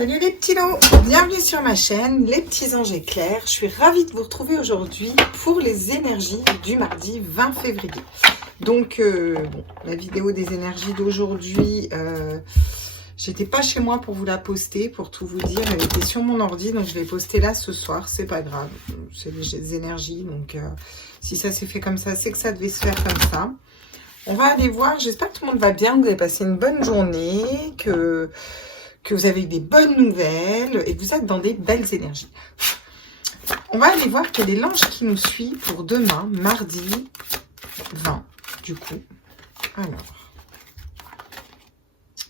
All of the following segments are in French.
Salut les petits lots, bienvenue sur ma chaîne, les petits anges éclairs. Je suis ravie de vous retrouver aujourd'hui pour les énergies du mardi 20 février. Donc, la vidéo des énergies d'aujourd'hui, j'étais pas chez moi pour vous la poster, pour tout vous dire. Elle était sur mon ordi, donc je vais poster là ce soir, c'est pas grave. C'est des énergies, donc si ça s'est fait comme ça, c'est que ça devait se faire comme ça. On va aller voir, j'espère que tout le monde va bien, que vous avez passé une bonne journée, que vous avez eu des bonnes nouvelles et que vous êtes dans des belles énergies. On va aller voir quel est l'ange qui nous suit pour demain, mardi 20, du coup. Alors,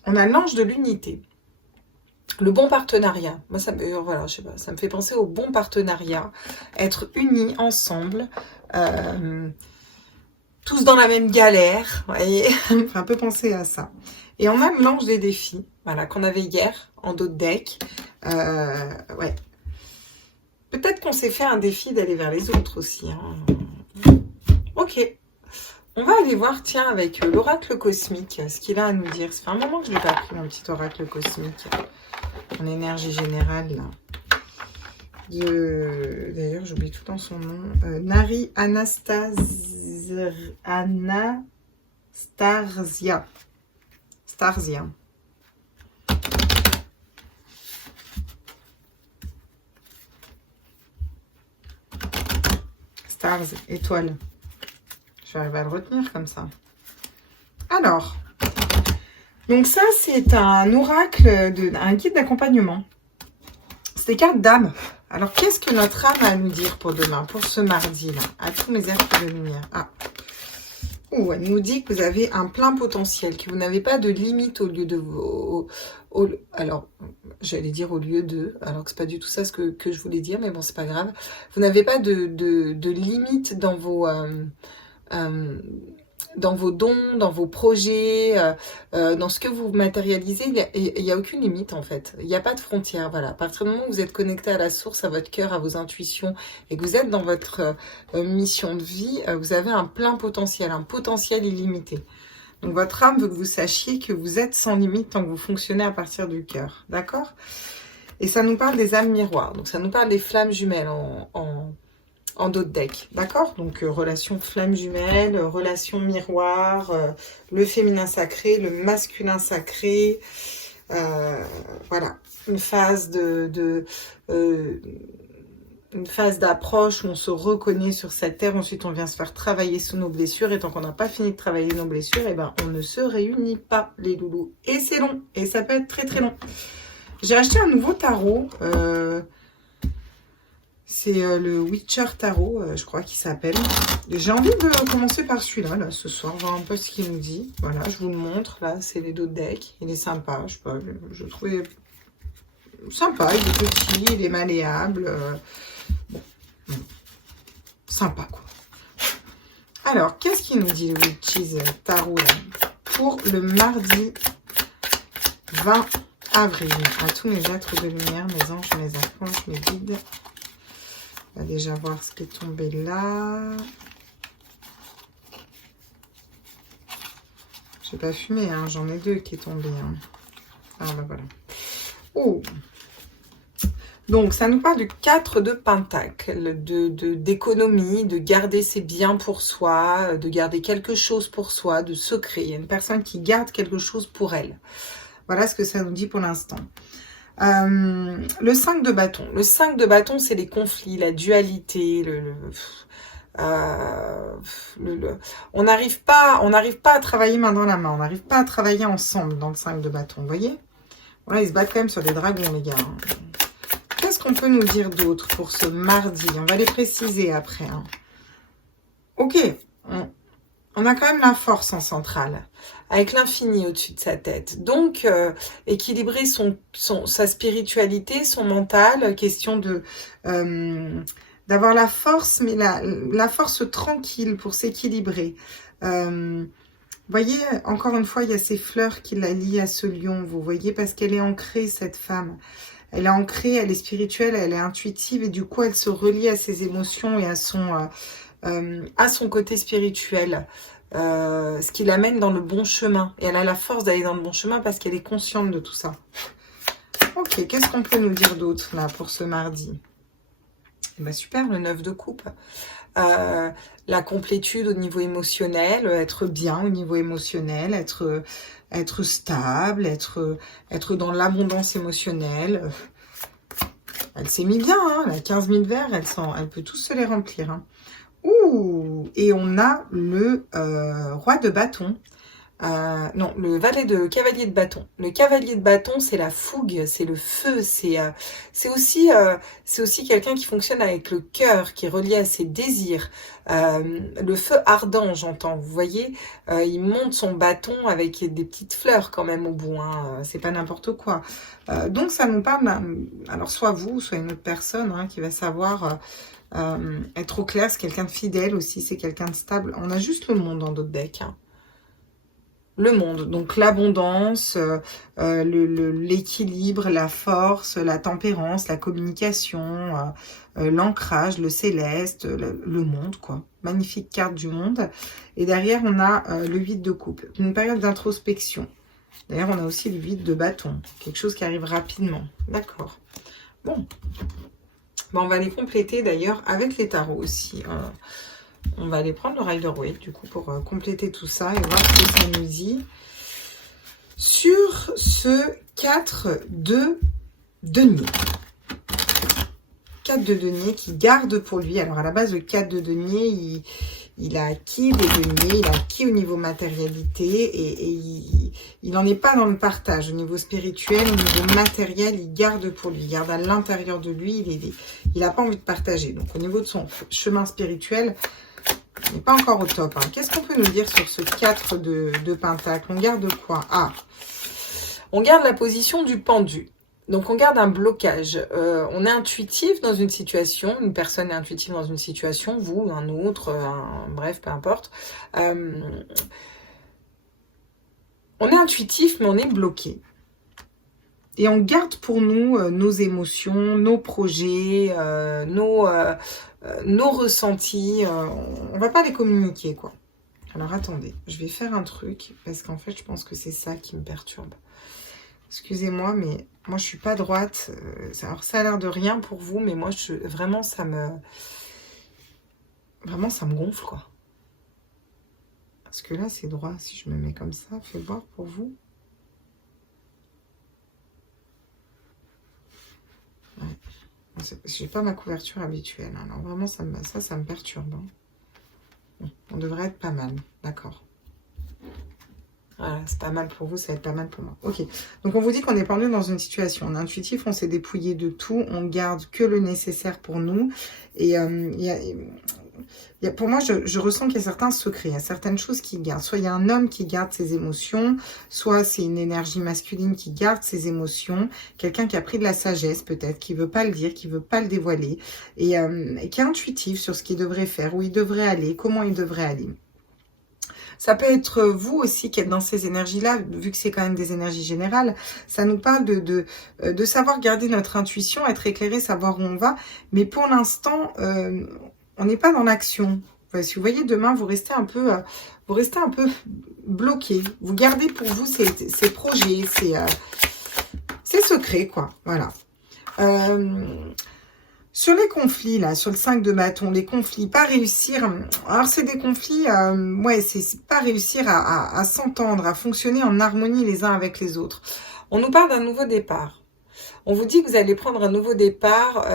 on a l'ange de l'unité. Le bon partenariat. Moi, voilà, je sais pas, ça me fait penser au bon partenariat. Être unis ensemble, tous dans la même galère, vous voyez, un peu penser à ça. Et on a l'ange des défis, voilà, qu'on avait hier en dos de deck. Ouais. Peut-être qu'on s'est fait un défi d'aller vers les autres aussi. Hein. Ok. On va aller voir, tiens, avec l'oracle cosmique, ce qu'il a à nous dire. Ça fait un moment que je ne l'ai pas pris, mon petit oracle cosmique, en énergie générale, là. D'ailleurs, j'oublie tout le temps son nom. Nari Anastasia. Starsia. Stars, étoile. Je vais arriver à le retenir comme ça. Alors, donc ça, c'est un oracle, un guide d'accompagnement. C'est des cartes d'âme. Alors, qu'est-ce que notre âme a à nous dire pour demain, pour ce mardi-là, à tous mes êtres de lumière? Oh, elle nous dit que vous avez un plein potentiel, que vous n'avez pas de limite au lieu de vos... alors, j'allais dire au lieu de... Alors que c'est pas du tout ça ce que je voulais dire, mais bon, c'est pas grave. Vous n'avez pas de limite dans vos dons, dans vos projets, dans ce que vous matérialisez. Il n'y a aucune limite, en fait. Il n'y a pas de frontière, voilà. À partir du moment où vous êtes connecté à la source, à votre cœur, à vos intuitions, et que vous êtes dans votre mission de vie, vous avez un plein potentiel, un potentiel illimité. Donc, votre âme veut que vous sachiez que vous êtes sans limite tant que vous fonctionnez à partir du cœur, d'accord? Et ça nous parle des âmes miroirs. Donc, ça nous parle des flammes jumelles en dos de deck, d'accord? Donc, relation flamme jumelle, relation miroir, le féminin sacré, le masculin sacré, voilà, une phase une phase d'approche où on se reconnaît sur cette terre, ensuite on vient se faire travailler sous nos blessures, et tant qu'on n'a pas fini de travailler nos blessures, et ben on ne se réunit pas, les loulous. Et c'est long, et ça peut être très très long. J'ai acheté un nouveau tarot, c'est le Witcher Tarot, je crois qu'il s'appelle. J'ai envie de commencer par celui-là, là, ce soir, voir un peu ce qu'il nous dit. Voilà, je vous le montre, là, c'est les dos de deck. Il est sympa, je sais pas, je le trouvais sympa, il est petit, il est malléable. Bon, sympa, quoi. Alors, qu'est-ce qu'il nous dit, le Witcher Tarot, là, pour le mardi 20 avril, à tous mes êtres de lumière, mes anges, mes archanges, mes guides. On va déjà voir ce qui est tombé là. J'ai pas fumé, hein, j'en ai deux qui est tombé. Hein. Ah ben voilà. Oh. Donc ça nous parle du 4 de Pentacle, d'économie, de garder ses biens pour soi, de garder quelque chose pour soi, de secret. Il y a une personne qui garde quelque chose pour elle. Voilà ce que ça nous dit pour l'instant. Le 5 de bâton. Le 5 de bâton, c'est les conflits, la dualité, on n'arrive pas à travailler main dans la main, on n'arrive pas à travailler ensemble dans le 5 de bâton, vous voyez? Voilà, ils se battent quand même sur des dragons, les gars. Qu'est-ce qu'on peut nous dire d'autre pour ce mardi? On va les préciser après. Hein. Ok, on a quand même la force en centrale, avec l'infini au-dessus de sa tête. Donc, équilibrer sa spiritualité, son mental, question de d'avoir la force, mais la force tranquille pour s'équilibrer. Voyez, encore une fois, il y a ces fleurs qui la lient à ce lion, vous voyez, parce qu'elle est ancrée, cette femme. Elle est ancrée, elle est spirituelle, elle est intuitive, et du coup, elle se relie à ses émotions et à son côté spirituel. Ce qui l'amène dans le bon chemin. Et elle a la force d'aller dans le bon chemin parce qu'elle est consciente de tout ça. Ok, qu'est-ce qu'on peut nous dire d'autre là pour ce mardi? Eh ben, super, le 9 de coupe. La complétude au niveau émotionnel, être bien au niveau émotionnel, être stable, être dans l'abondance émotionnelle. Elle s'est mis bien, hein, elle a 15 000 verres, elle peut tous se les remplir. Hein. Ouh, et on a le roi de bâton. Non, le cavalier de bâton. Le cavalier de bâton, c'est la fougue, c'est le feu, c'est aussi quelqu'un qui fonctionne avec le cœur, qui est relié à ses désirs. Le feu ardent, j'entends. Vous voyez, il monte son bâton avec des petites fleurs quand même au bout. Hein, c'est pas n'importe quoi. Donc ça nous parle. Alors soit vous, soit une autre personne hein, qui va savoir. Être au clair, c'est quelqu'un de fidèle aussi, c'est quelqu'un de stable. On a juste le monde dans d'autres decks. Hein. Le monde, donc l'abondance, l'équilibre, la force, la tempérance, la communication, l'ancrage, le céleste, le monde, quoi. Magnifique carte du monde. Et derrière, on a le 8 de coupe, une période d'introspection. D'ailleurs, on a aussi le 8 de bâton, quelque chose qui arrive rapidement. D'accord. Bon. On va les compléter d'ailleurs avec les tarots aussi. On va aller prendre le Rider-Waite du coup pour compléter tout ça et voir ce que ça nous dit. Sur ce 4 de denier. 4 de denier qui garde pour lui. Alors à la base, le 4 de denier, il a acquis des deniers, il a acquis au niveau matérialité et il n'en est pas dans le partage. Au niveau spirituel, au niveau matériel, il garde pour lui, il garde à l'intérieur de lui, il n'a pas envie de partager. Donc au niveau de son chemin spirituel, il n'est pas encore au top. Hein. Qu'est-ce qu'on peut nous dire sur ce 4 de pentacle? On garde quoi? Ah, on garde la position du pendu. Donc, on garde un blocage. On est intuitif dans une situation. Une personne est intuitive dans une situation. Vous, un autre, bref, peu importe. On est intuitif, mais on est bloqué. Et on garde pour nous nos émotions, nos projets, nos ressentis. On va pas les communiquer, quoi. Alors, attendez. Je vais faire un truc. Parce qu'en fait, je pense que c'est ça qui me perturbe. Excusez-moi, mais moi, je suis pas droite. Alors, ça a l'air de rien pour vous, mais moi, vraiment, ça me gonfle, quoi. Parce que là, c'est droit. Si je me mets comme ça, faites voir pour vous. Ouais. J'ai pas ma couverture habituelle. Hein. Alors, vraiment, ça me perturbe. Hein. Bon, on devrait être pas mal. D'accord. Voilà, c'est pas mal pour vous, ça va être pas mal pour moi. Ok, donc on vous dit qu'on est pendu dans une situation. On est intuitif, on s'est dépouillé de tout, on garde que le nécessaire pour nous. Et pour moi, je ressens qu'il y a certains secrets, il y a certaines choses qui gardent. Soit il y a un homme qui garde ses émotions, soit c'est une énergie masculine qui garde ses émotions. Quelqu'un qui a pris de la sagesse peut-être, qui veut pas le dire, qui veut pas le dévoiler. Et qui est intuitif sur ce qu'il devrait faire, où il devrait aller, comment il devrait aller. Ça peut être vous aussi qui êtes dans ces énergies-là, vu que c'est quand même des énergies générales. Ça nous parle de savoir garder notre intuition, être éclairé, savoir où on va. Mais pour l'instant, on n'est pas dans l'action. Enfin, si vous voyez, demain, vous restez un peu bloqué. Vous gardez pour vous ces projets, ces secrets, quoi. Voilà. Sur les conflits, là, sur le 5 de bâton, les conflits, pas réussir... Alors, c'est des conflits, ouais, c'est pas réussir à s'entendre, à fonctionner en harmonie les uns avec les autres. On nous parle d'un nouveau départ. On vous dit que vous allez prendre un nouveau départ.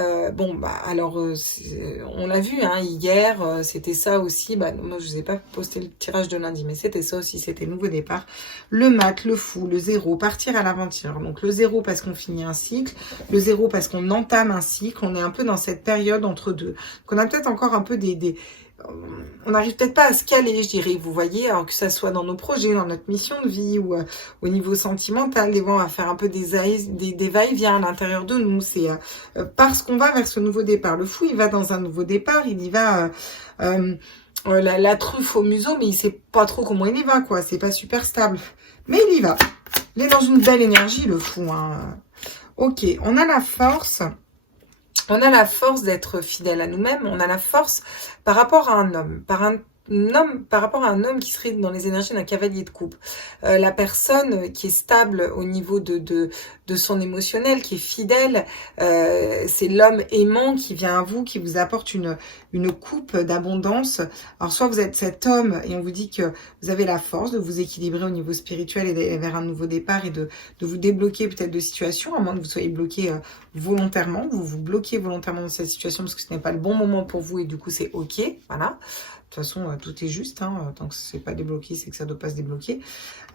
Alors, on l'a vu hein, hier, c'était ça aussi. Moi, je vous ai pas posté le tirage de lundi, mais c'était ça aussi, c'était nouveau départ. Le mat, le fou, le 0, partir à l'aventure. Donc, le 0 parce qu'on finit un cycle, le 0 parce qu'on entame un cycle. On est un peu dans cette période entre deux. Donc, on a peut-être encore un peu on n'arrive peut-être pas à se caler, je dirais, vous voyez, alors que ça soit dans nos projets, dans notre mission de vie ou au niveau sentimental, des fois on va faire un peu des va-et-vient à l'intérieur de nous, c'est parce qu'on va vers ce nouveau départ. Le fou, il va dans un nouveau départ, il y va la truffe au museau, mais il sait pas trop comment il y va, quoi, c'est pas super stable, mais il y va. Il est dans une belle énergie, le fou, hein. Ok, on a la force... On a la force d'être fidèle à nous-mêmes, on a la force par rapport à un homme, homme, par rapport à un homme qui serait dans les énergies d'un cavalier de coupe. La personne qui est stable au niveau de son émotionnel, qui est fidèle, c'est l'homme aimant qui vient à vous, qui vous apporte une coupe d'abondance. Alors soit vous êtes cet homme et on vous dit que vous avez la force de vous équilibrer au niveau spirituel et d'aller vers un nouveau départ et de vous débloquer peut-être de situations, à moins que vous soyez bloqué volontairement, vous vous bloquez volontairement dans cette situation parce que ce n'est pas le bon moment pour vous et du coup c'est ok, voilà. De toute façon, tout est juste, hein. Tant que ce n'est pas débloqué, c'est que ça ne doit pas se débloquer.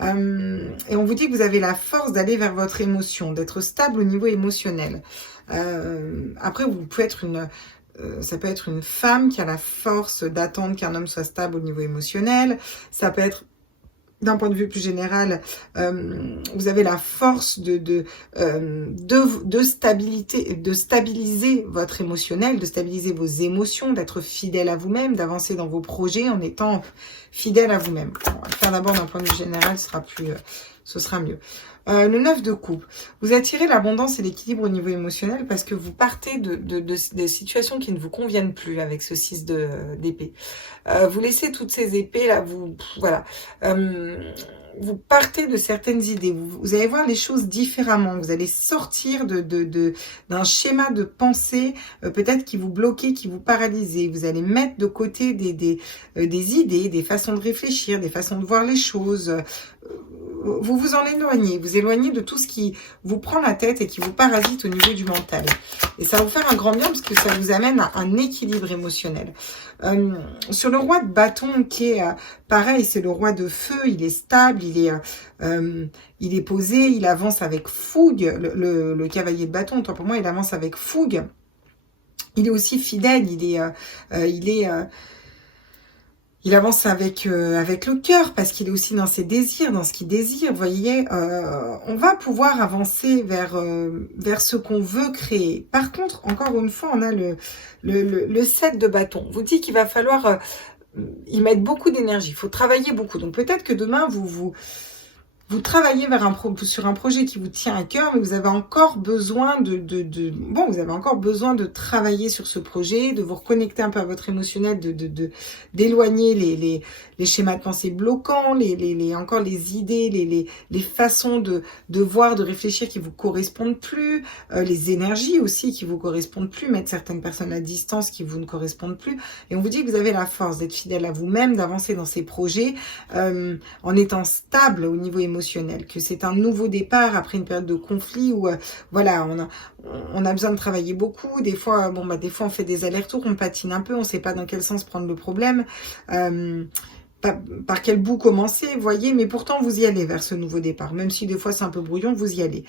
Et on vous dit que vous avez la force d'aller vers votre émotion, d'être stable au niveau émotionnel. Après, vous pouvez être ça peut être une femme qui a la force d'attendre qu'un homme soit stable au niveau émotionnel. Ça peut être, d'un point de vue plus général, vous avez la force de stabiliser votre émotionnel, de stabiliser vos émotions, d'être fidèle à vous-même, d'avancer dans vos projets en étant fidèle à vous-même. On va le faire d'abord d'un point de vue général, ce sera mieux. Le 9 de coupe. Vous attirez l'abondance et l'équilibre au niveau émotionnel parce que vous partez de situations qui ne vous conviennent plus avec ce 6 d'épée. Vous laissez toutes ces épées là, voilà. Vous partez de certaines idées, vous allez voir les choses différemment, vous allez sortir d'un schéma de pensée peut-être qui vous bloquait, qui vous paralysait, vous allez mettre de côté des idées, des façons de réfléchir, des façons de voir les choses, vous vous en éloignez, vous éloignez de tout ce qui vous prend la tête et qui vous parasite au niveau du mental. Et ça va vous faire un grand bien parce que ça vous amène à un équilibre émotionnel. Sur le roi de bâton qui est pareil, c'est le roi de feu, il est stable, il est posé, il avance avec fougue. Le cavalier de bâton, autant pour moi, il avance avec fougue. Il est aussi fidèle, il avance avec le cœur parce qu'il est aussi dans ses désirs, dans ce qu'il désire. Vous voyez, on va pouvoir avancer vers ce qu'on veut créer. Par contre, encore une fois, on a le 7 de bâton. Vous dit qu'il va falloir y mettre beaucoup d'énergie. Il faut travailler beaucoup. Donc peut-être que demain, vous travaillez sur un projet qui vous tient à cœur, mais vous avez encore besoin vous avez encore besoin de travailler sur ce projet, de vous reconnecter un peu à votre émotionnel, d'éloigner les schémas de pensée bloquants, encore les idées, les façons de voir, de réfléchir qui vous correspondent plus, les énergies aussi qui vous correspondent plus, mettre certaines personnes à distance qui vous ne correspondent plus. Et on vous dit que vous avez la force d'être fidèle à vous-même, d'avancer dans ces projets en étant stable au niveau émotionnel, que c'est un nouveau départ après une période de conflit où voilà, on a besoin de travailler beaucoup. Des fois, des fois on fait des allers-retours, on patine un peu, on ne sait pas dans quel sens prendre le problème. Par quel bout commencer, vous voyez, mais pourtant vous y allez vers ce nouveau départ, même si des fois c'est un peu brouillon, vous y allez.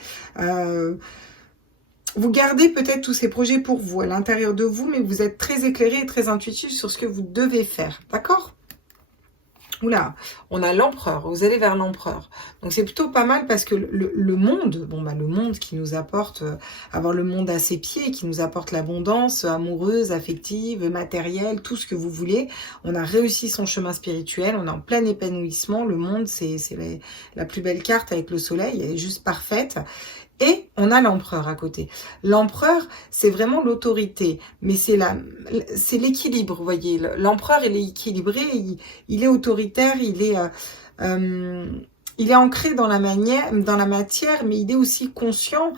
Vous gardez peut-être tous ces projets pour vous, à l'intérieur de vous, mais vous êtes très éclairé et très intuitif sur ce que vous devez faire, d'accord ? Oula, on a l'empereur, vous allez vers l'empereur. Donc c'est plutôt pas mal parce que le monde, le monde qui nous apporte, avoir le monde à ses pieds, qui nous apporte l'abondance amoureuse, affective, matérielle, tout ce que vous voulez. On a réussi son chemin spirituel, on est en plein épanouissement. Le monde, c'est la plus belle carte avec le soleil, elle est juste parfaite. Et on a l'empereur à côté. L'empereur, c'est vraiment l'autorité, mais c'est l'équilibre, vous voyez. L'empereur, il est équilibré, il est autoritaire, il est ancré dans la matière, mais il est aussi conscient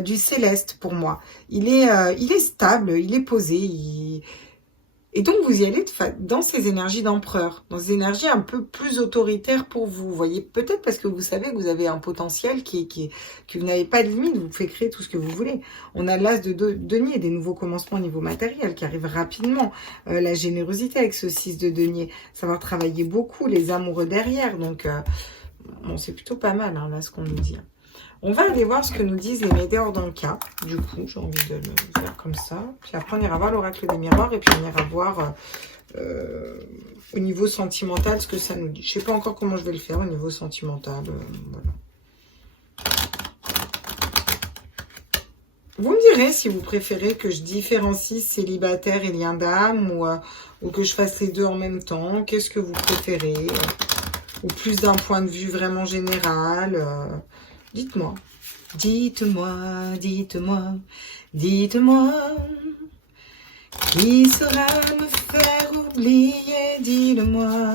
du céleste pour moi. Il est stable, il est posé, et donc, vous y allez dans ces énergies d'empereur, dans ces énergies un peu plus autoritaires pour vous. Vous voyez, peut-être parce que vous savez que vous avez un potentiel que vous n'avez pas de limite, vous pouvez créer tout ce que vous voulez. On a l'as de denier, des nouveaux commencements au niveau matériel qui arrivent rapidement. La générosité avec ce 6 de denier, savoir travailler beaucoup, les amoureux derrière. Donc, c'est plutôt pas mal, hein, là, ce qu'on nous dit. On va aller voir ce que nous disent les météores dans le cas. Du coup, j'ai envie de le faire comme ça. Puis après, on ira voir l'oracle des miroirs. Et puis, on ira voir au niveau sentimental ce que ça nous dit. Je ne sais pas encore comment je vais le faire au niveau sentimental. Voilà. Vous me direz si vous préférez que je différencie célibataire et lien d'âme ou que je fasse les deux en même temps. Qu'est-ce que vous préférez ou plus d'un point de vue vraiment général dites-moi, dites-moi, dites-moi, dites-moi, qui saura me faire oublié, dis-le-moi.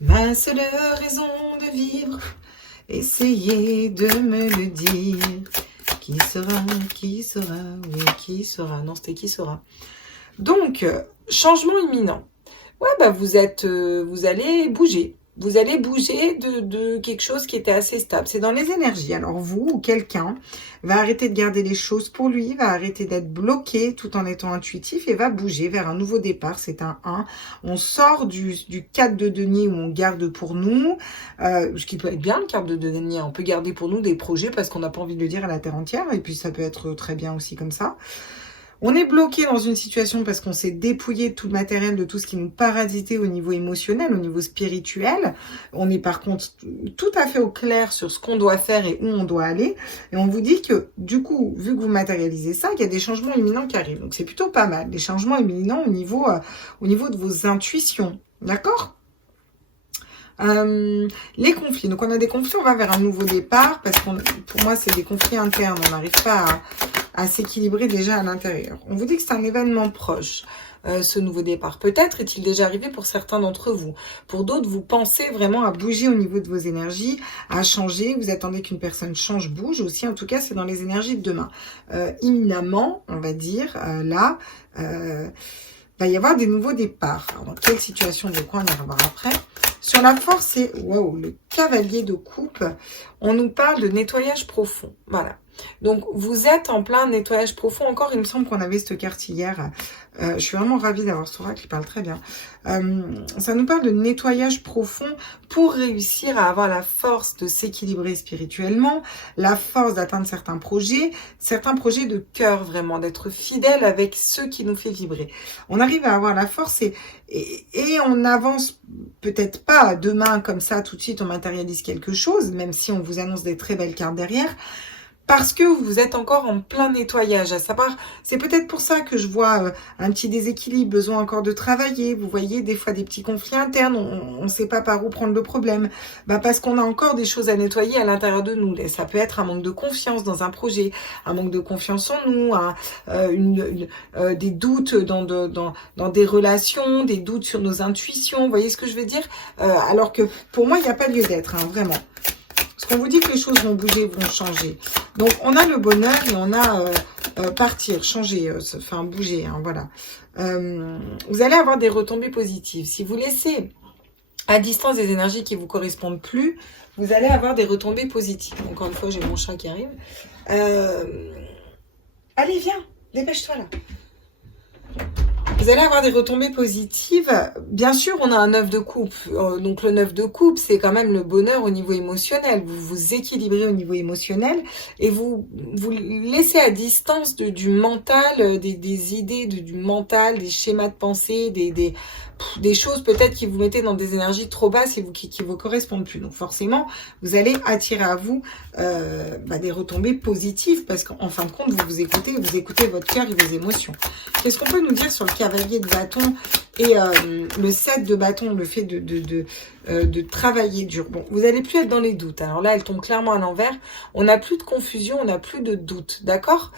Ma seule raison de vivre, essayez de me le dire. Qui sera, oui, qui sera. Non, c'était qui sera. Donc, changement imminent. Ouais, bah vous allez bouger. Vous allez bouger de quelque chose qui était assez stable. C'est dans les énergies. Alors vous ou quelqu'un va arrêter de garder les choses pour lui, va arrêter d'être bloqué tout en étant intuitif et va bouger vers un nouveau départ. C'est un 1. On sort du 4 de denier où on garde pour nous, ce qui peut être bien le 4 de denier. On peut garder pour nous des projets parce qu'on n'a pas envie de le dire à la terre entière et puis ça peut être très bien aussi comme ça. On est bloqué dans une situation parce qu'on s'est dépouillé de tout le matériel, de tout ce qui nous parasitait au niveau émotionnel, au niveau spirituel. On est par contre tout à fait au clair sur ce qu'on doit faire et où on doit aller. Et on vous dit que du coup, vu que vous matérialisez ça, il y a des changements imminents qui arrivent. Donc c'est plutôt pas mal. Des changements imminents au niveau de vos intuitions. D'accord ? Les conflits. Donc on a des conflits, on va vers un nouveau départ parce que pour moi c'est des conflits internes. On n'arrive pas à s'équilibrer déjà à l'intérieur. On vous dit que c'est un événement proche, ce nouveau départ. Peut-être est-il déjà arrivé pour certains d'entre vous. Pour d'autres, vous pensez vraiment à bouger au niveau de vos énergies, à changer. Vous attendez qu'une personne change, bouge aussi. En tout cas, c'est dans les énergies de demain. Imminemment, on va dire, là, va y avoir des nouveaux départs. Alors, dans quelle situation de quoi on ira voir après. Sur la force, c'est wow, le cavalier de coupe. On nous parle de nettoyage profond. Voilà. Donc, vous êtes en plein nettoyage profond. Encore, il me semble qu'on avait cette carte hier. Je suis vraiment ravie d'avoir ce oracle, il parle très bien. Ça nous parle de nettoyage profond pour réussir à avoir la force de s'équilibrer spirituellement, la force d'atteindre certains projets de cœur vraiment, d'être fidèle avec ce qui nous fait vibrer. On arrive à avoir la force et on avance peut-être pas demain comme ça, tout de suite on matérialise quelque chose, même si on vous annonce des très belles cartes derrière. Parce que vous êtes encore en plein nettoyage, à savoir, c'est peut-être pour ça que je vois un petit déséquilibre, besoin encore de travailler. Vous voyez, des fois des petits conflits internes, on ne sait pas par où prendre le problème. Bah parce qu'on a encore des choses à nettoyer à l'intérieur de nous. Et ça peut être un manque de confiance dans un projet, un manque de confiance en nous, des doutes dans des relations, des doutes sur nos intuitions. Vous voyez ce que je veux dire? Alors que pour moi, il n'y a pas lieu d'être, hein, vraiment. Parce qu'on vous dit que les choses vont bouger, vont changer. Donc, on a le bonheur et on a partir, changer, enfin bouger, hein, voilà. Vous allez avoir des retombées positives. Si vous laissez à distance des énergies qui ne vous correspondent plus, vous allez avoir des retombées positives. Encore une fois, j'ai mon chat qui arrive. Allez, viens, dépêche-toi là. Vous allez avoir des retombées positives. Bien sûr, on a un 9 de coupe. Donc, le 9 de coupe, c'est quand même le bonheur au niveau émotionnel. Vous vous équilibrez au niveau émotionnel et vous laissez à distance du mental, des idées du mental, des schémas de pensée, des choses peut-être qui vous mettez dans des énergies trop basses et qui vous correspondent plus. Donc, forcément, vous allez attirer à vous des retombées positives parce qu'en fin de compte, vous écoutez votre cœur et vos émotions. Qu'est-ce qu'on peut nous dire sur le cavalier de bâton et le 7 de bâton, le fait de travailler dur? Bon, vous n'allez plus être dans les doutes. Alors là, elle tombe clairement à l'envers. On n'a plus de confusion, on n'a plus de doute, d'accord?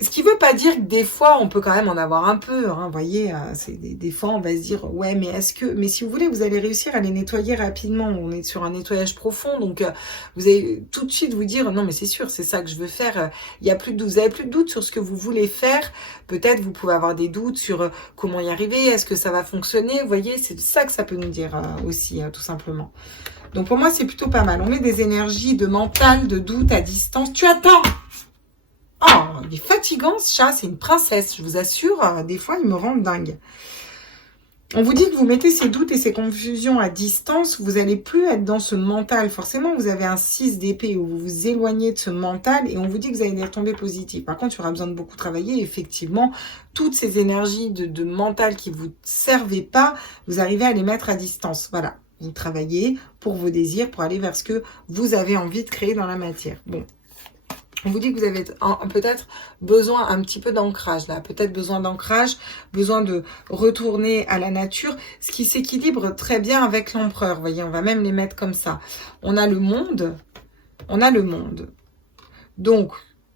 Ce qui veut pas dire que des fois, on peut quand même en avoir un peu, hein, vous voyez, c'est des fois, on va se dire, ouais, mais mais si vous voulez, vous allez réussir à les nettoyer rapidement. On est sur un nettoyage profond, donc vous allez tout de suite vous dire, non, mais c'est sûr, c'est ça que je veux faire. Il y a plus de doute, vous avez plus de doute sur ce que vous voulez faire. Peut-être vous pouvez avoir des doutes sur comment y arriver, est-ce que ça va fonctionner. Vous voyez, c'est ça que ça peut nous dire aussi, tout simplement. Donc pour moi, c'est plutôt pas mal. On met des énergies de mental, de doute à distance. Tu attends! Oh, il est fatigant ce chat, c'est une princesse, je vous assure, des fois il me rend dingue. On vous dit que vous mettez ces doutes et ces confusions à distance, vous n'allez plus être dans ce mental. Forcément, vous avez un 6 d'épée où vous vous éloignez de ce mental et on vous dit que vous avez des retombées positives. Par contre, il y aura besoin de beaucoup travailler. Effectivement, toutes ces énergies de mental qui ne vous servaient pas, vous arrivez à les mettre à distance. Voilà, vous travaillez pour vos désirs, pour aller vers ce que vous avez envie de créer dans la matière. Bon. On vous dit que vous avez peut-être besoin un petit peu d'ancrage là, peut-être besoin d'ancrage, besoin de retourner à la nature, ce qui s'équilibre très bien avec l'empereur. Vous voyez, on va même les mettre comme ça. On a le monde, on a le monde. Donc,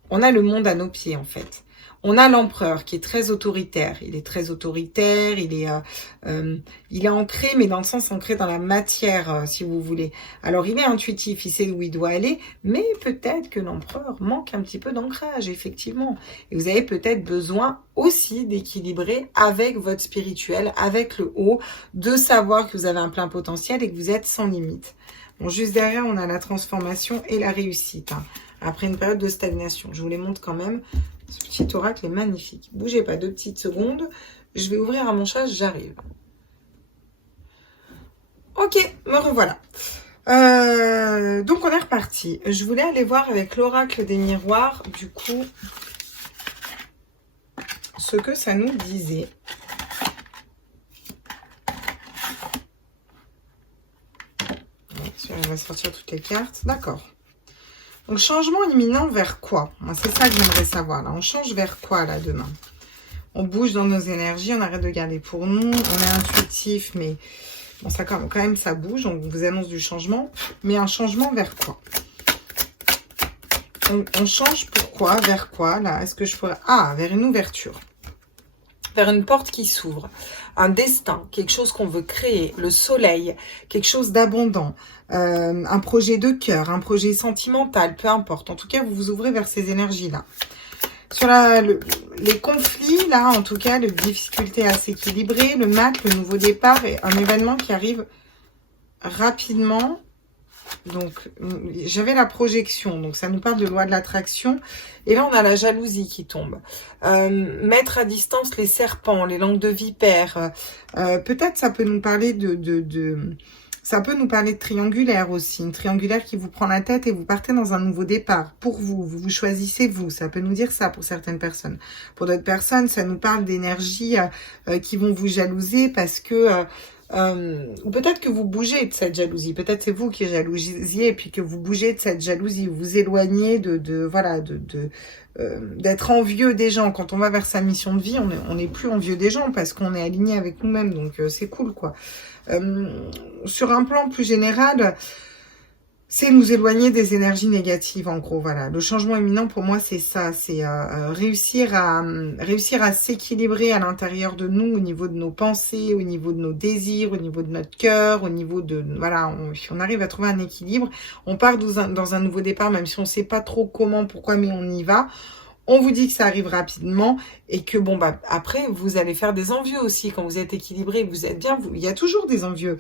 on a le monde à nos pieds en fait. On a l'empereur qui est très autoritaire. Il est très autoritaire, il est ancré, mais dans le sens ancré dans la matière, si vous voulez. Alors, il est intuitif, il sait où il doit aller, mais peut-être que l'empereur manque un petit peu d'ancrage, effectivement. Et vous avez peut-être besoin aussi d'équilibrer avec votre spirituel, avec le haut, de savoir que vous avez un plein potentiel et que vous êtes sans limite. Bon, juste derrière, on a la transformation et la réussite, hein, après une période de stagnation. Je vous les montre quand même. Ce petit oracle est magnifique. Bougez pas 2 petites secondes. Je vais ouvrir à mon chat, j'arrive. Ok, me revoilà. Donc on est reparti. Je voulais aller voir avec l'oracle des miroirs, du coup, ce que ça nous disait. On va sortir toutes les cartes. D'accord. Donc, changement imminent vers quoi? C'est ça que j'aimerais savoir. Là, on change vers quoi, là, demain? On bouge dans nos énergies, on arrête de garder pour nous. On est intuitif, mais bon, ça quand même, ça bouge. On vous annonce du changement. Mais un changement vers quoi? On change pourquoi? Vers quoi, là? Est-ce que je pourrais... Ah, vers une ouverture. Vers une porte qui s'ouvre. Un destin, quelque chose qu'on veut créer. Le soleil, quelque chose d'abondant. Un projet de cœur, un projet sentimental, peu importe. En tout cas, vous vous ouvrez vers ces énergies-là. Sur les conflits, là, en tout cas, les difficultés à s'équilibrer, le mat, le nouveau départ, et un événement qui arrive rapidement. Donc, j'avais la projection, donc ça nous parle de loi de l'attraction. Et là, on a la jalousie qui tombe. Mettre à distance les serpents, les langues de vipère. Peut-être ça peut nous parler ça peut nous parler de triangulaire aussi. Une triangulaire qui vous prend la tête et vous partez dans un nouveau départ. Pour vous, vous choisissez vous. Ça peut nous dire ça pour certaines personnes. Pour d'autres personnes, ça nous parle d'énergies qui vont vous jalouser parce que... ou peut-être que vous bougez de cette jalousie. Peut-être c'est vous qui jalousiez et puis que vous bougez de cette jalousie. Vous vous éloignez d'être envieux des gens. Quand on va vers sa mission de vie, on n'est plus envieux des gens parce qu'on est aligné avec nous-mêmes. Donc c'est cool, quoi. Sur un plan plus général, c'est nous éloigner des énergies négatives, en gros, voilà. Le changement imminent, pour moi, c'est ça. C'est réussir à s'équilibrer à l'intérieur de nous, au niveau de nos pensées, au niveau de nos désirs, au niveau de notre cœur, au niveau de... Voilà, on arrive à trouver un équilibre. On part dans un nouveau départ, même si on ne sait pas trop comment, pourquoi, mais on y va. On vous dit que ça arrive rapidement et que, bon, bah, après, vous allez faire des envieux aussi. Quand vous êtes équilibré, vous êtes bien, il y a toujours des envieux.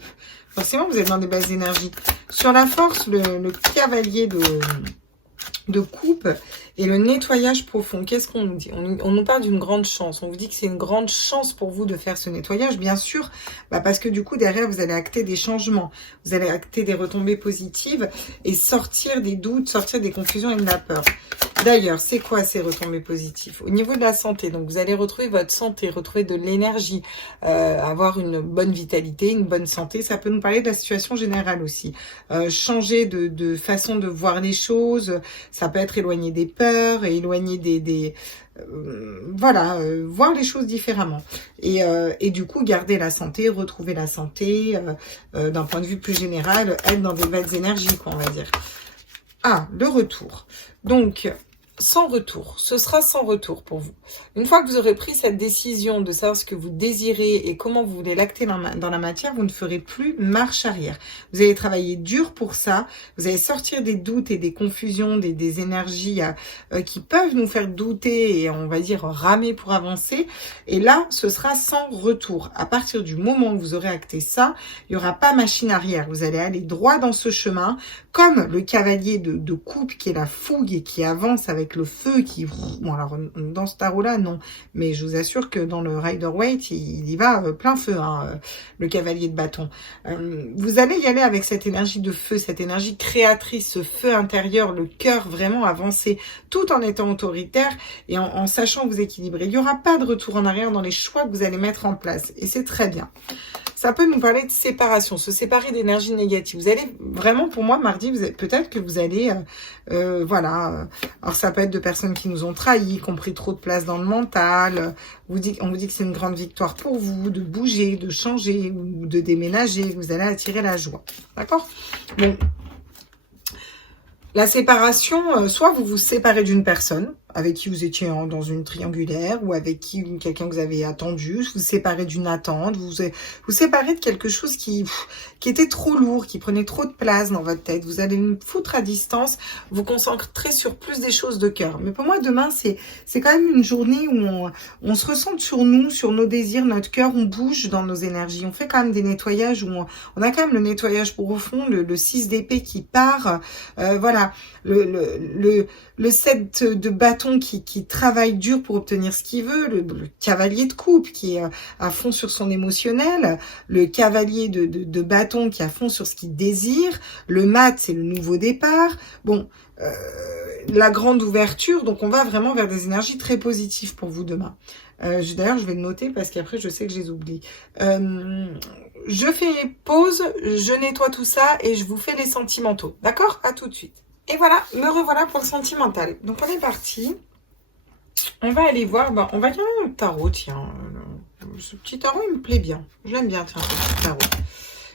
Forcément, vous êtes dans des belles énergies. Sur la force, le cavalier de coupe et le nettoyage profond. Qu'est-ce qu'on nous dit? On nous parle d'une grande chance. On vous dit que c'est une grande chance pour vous de faire ce nettoyage, bien sûr, parce que du coup, derrière, vous allez acter des changements. Vous allez acter des retombées positives et sortir des doutes, sortir des confusions et de la peur. D'ailleurs, c'est quoi ces retombées positives? Au niveau de la santé, donc vous allez retrouver votre santé, retrouver de l'énergie, avoir une bonne vitalité, une bonne santé. Ça peut nous parler de la situation générale aussi. Changer de façon de voir les choses. Ça peut être éloigner des peurs, éloigner voir les choses différemment. Et du coup, garder la santé, retrouver la santé, d'un point de vue plus général, être dans des belles énergies, quoi, on va dire. Ah, le retour. Donc, sans retour. Ce sera sans retour pour vous. Une fois que vous aurez pris cette décision de savoir ce que vous désirez et comment vous voulez l'acter dans la matière, vous ne ferez plus marche arrière. Vous allez travailler dur pour ça. Vous allez sortir des doutes et des confusions, des énergies qui peuvent nous faire douter et on va dire ramer pour avancer. Et là, ce sera sans retour. À partir du moment où vous aurez acté ça, il n'y aura pas machine arrière. Vous allez aller droit dans ce chemin, comme le cavalier de coupe qui est la fougue et qui avance avec le feu qui... Bon, alors, dans ce tarot-là, non. Mais je vous assure que dans le Rider-Waite, il y va plein feu, hein, le cavalier de bâton. Vous allez y aller avec cette énergie de feu, cette énergie créatrice, ce feu intérieur, le cœur vraiment avancé, tout en étant autoritaire et en sachant vous équilibrer. Il n'y aura pas de retour en arrière dans les choix que vous allez mettre en place. Et c'est très bien. Ça peut nous parler de séparation, se séparer d'énergie négative. Vous allez vraiment, pour moi, mardi, peut-être que vous allez, voilà. Alors ça peut être de personnes qui nous ont trahis, qui ont pris trop de place dans le mental. On vous dit que c'est une grande victoire pour vous, de bouger, de changer ou de déménager. Vous allez attirer la joie. D'accord? Bon. La séparation, soit vous vous séparez d'une personne, avec qui vous étiez dans une triangulaire ou avec quelqu'un que vous avez attendu, vous séparez d'une attente, vous séparez de quelque chose qui était trop lourd, qui prenait trop de place dans votre tête. Vous allez me foutre à distance, vous concentrez sur plus des choses de cœur. Mais pour moi, demain, c'est quand même une journée où on se ressent sur nous, sur nos désirs, notre cœur, on bouge dans nos énergies. On fait quand même des nettoyages où on a quand même le nettoyage profond, le 6 d'épée qui part, voilà, le 7 de bâton qui travaille dur pour obtenir ce qu'il veut, le cavalier de coupe qui est à fond sur son émotionnel, le cavalier de bâton qui est à fond sur ce qu'il désire, le mat c'est le nouveau départ, bon, la grande ouverture, donc on va vraiment vers des énergies très positives pour vous demain. D'ailleurs je vais le noter parce qu'après je sais que je les oublie. Je fais pause, je nettoie tout ça et je vous fais les sentimentaux, d'accord? À tout de suite. Et voilà, me revoilà pour le sentimental. Donc on est parti. On va aller voir, on va regarder le tarot, tiens. Ce petit tarot, il me plaît bien. Je l'aime bien, tiens, ce petit tarot.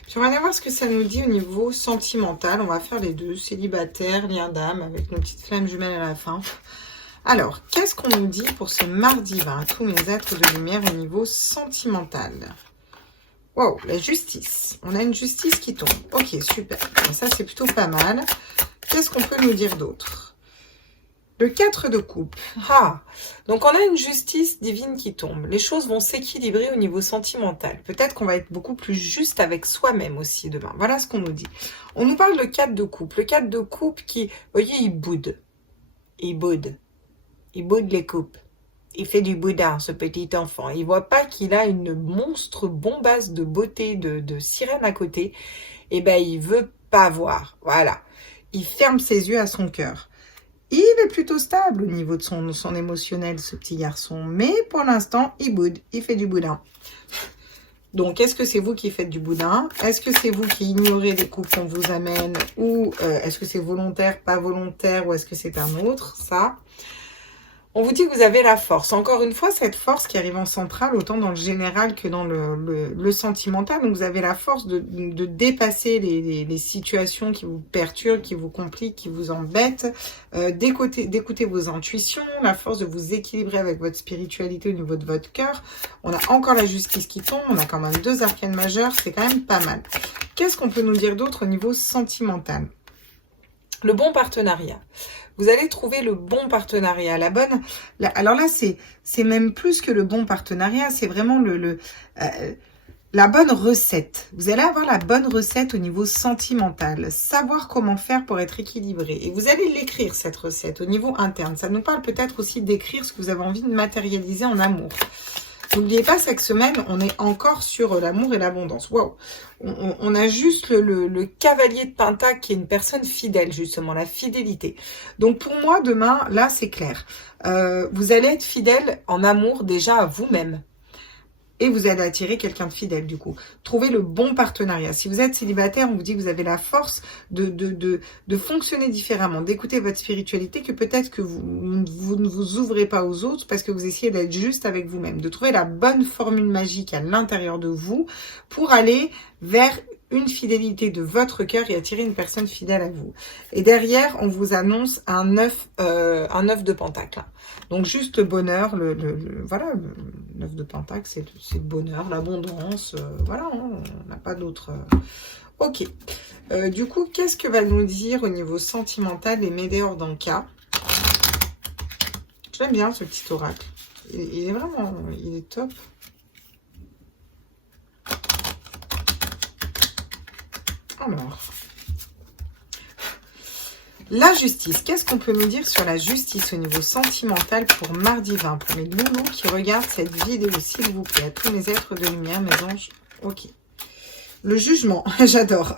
Puis on va aller voir ce que ça nous dit au niveau sentimental. On va faire les deux, célibataire, lien d'âme, avec nos petites flammes jumelles à la fin. Alors, qu'est-ce qu'on nous dit pour ce mardi 20 à tous mes êtres de lumière au niveau sentimental? Wow, la justice. On a une justice qui tombe. Ok, super. Et ça, c'est plutôt pas mal. Qu'est-ce qu'on peut nous dire d'autre? Le 4 de coupe. Ah, donc on a une justice divine qui tombe. Les choses vont s'équilibrer au niveau sentimental. Peut-être qu'on va être beaucoup plus juste avec soi-même aussi demain. Voilà ce qu'on nous dit. On nous parle de 4 de coupe. Le 4 de coupe qui, vous voyez, il boude. Il boude. Il boude les coupes. Il fait du boudin, ce petit enfant. Il voit pas qu'il a une monstre bombasse de beauté de sirène à côté. Et ben, il veut pas voir. Voilà. Il ferme ses yeux à son cœur. Il est plutôt stable au niveau de son émotionnel, ce petit garçon. Mais pour l'instant, il boude. Il fait du boudin. Donc, est-ce que c'est vous qui faites du boudin? Est-ce que c'est vous qui ignorez les coupes qu'on vous amène? Ou est-ce que c'est volontaire, pas volontaire? Ou est-ce que c'est un autre? Ça. On vous dit que vous avez la force. Encore une fois, cette force qui arrive en centrale, autant dans le général que dans le sentimental. Donc, vous avez la force de dépasser les situations qui vous perturbent, qui vous compliquent, qui vous embêtent, d'écouter vos intuitions, la force de vous équilibrer avec votre spiritualité au niveau de votre cœur. On a encore la justice qui tombe. On a quand même 2 arcanes majeures. C'est quand même pas mal. Qu'est-ce qu'on peut nous dire d'autre au niveau sentimental? Le bon partenariat. Vous allez trouver le bon partenariat, la bonne... alors là, c'est même plus que le bon partenariat, c'est vraiment la bonne recette. Vous allez avoir la bonne recette au niveau sentimental, savoir comment faire pour être équilibré. Et vous allez l'écrire, cette recette, au niveau interne. Ça nous parle peut-être aussi d'écrire ce que vous avez envie de matérialiser en amour. N'oubliez pas, cette semaine, on est encore sur l'amour et l'abondance. Waouh! On a juste le cavalier de Pentacle qui est une personne fidèle, justement, la fidélité. Donc, pour moi, demain, là, c'est clair. Vous allez être fidèle en amour déjà à vous-même. Et vous allez attirer quelqu'un de fidèle, du coup. Trouvez le bon partenariat. Si vous êtes célibataire, on vous dit que vous avez la force de fonctionner différemment, d'écouter votre spiritualité, que peut-être que vous ne vous ouvrez pas aux autres parce que vous essayez d'être juste avec vous-même, de trouver la bonne formule magique à l'intérieur de vous pour aller vers une fidélité de votre cœur et attirer une personne fidèle à vous. Et derrière, on vous annonce un 9 de Pentacle. Donc juste le bonheur, voilà, le 9 de Pentacle, c'est le bonheur, l'abondance, voilà, hein, on n'a pas d'autre... Ok. Du coup, qu'est-ce que va nous dire au niveau sentimental les Médéors d'Anka? J'aime bien ce petit oracle. Il est vraiment... il est top. Alors, la justice. Qu'est-ce qu'on peut nous dire sur la justice au niveau sentimental pour mardi 20? Pour mes loulous qui regardent cette vidéo, s'il vous plaît. À tous mes êtres de lumière, mes anges. Ok. Le jugement. J'adore.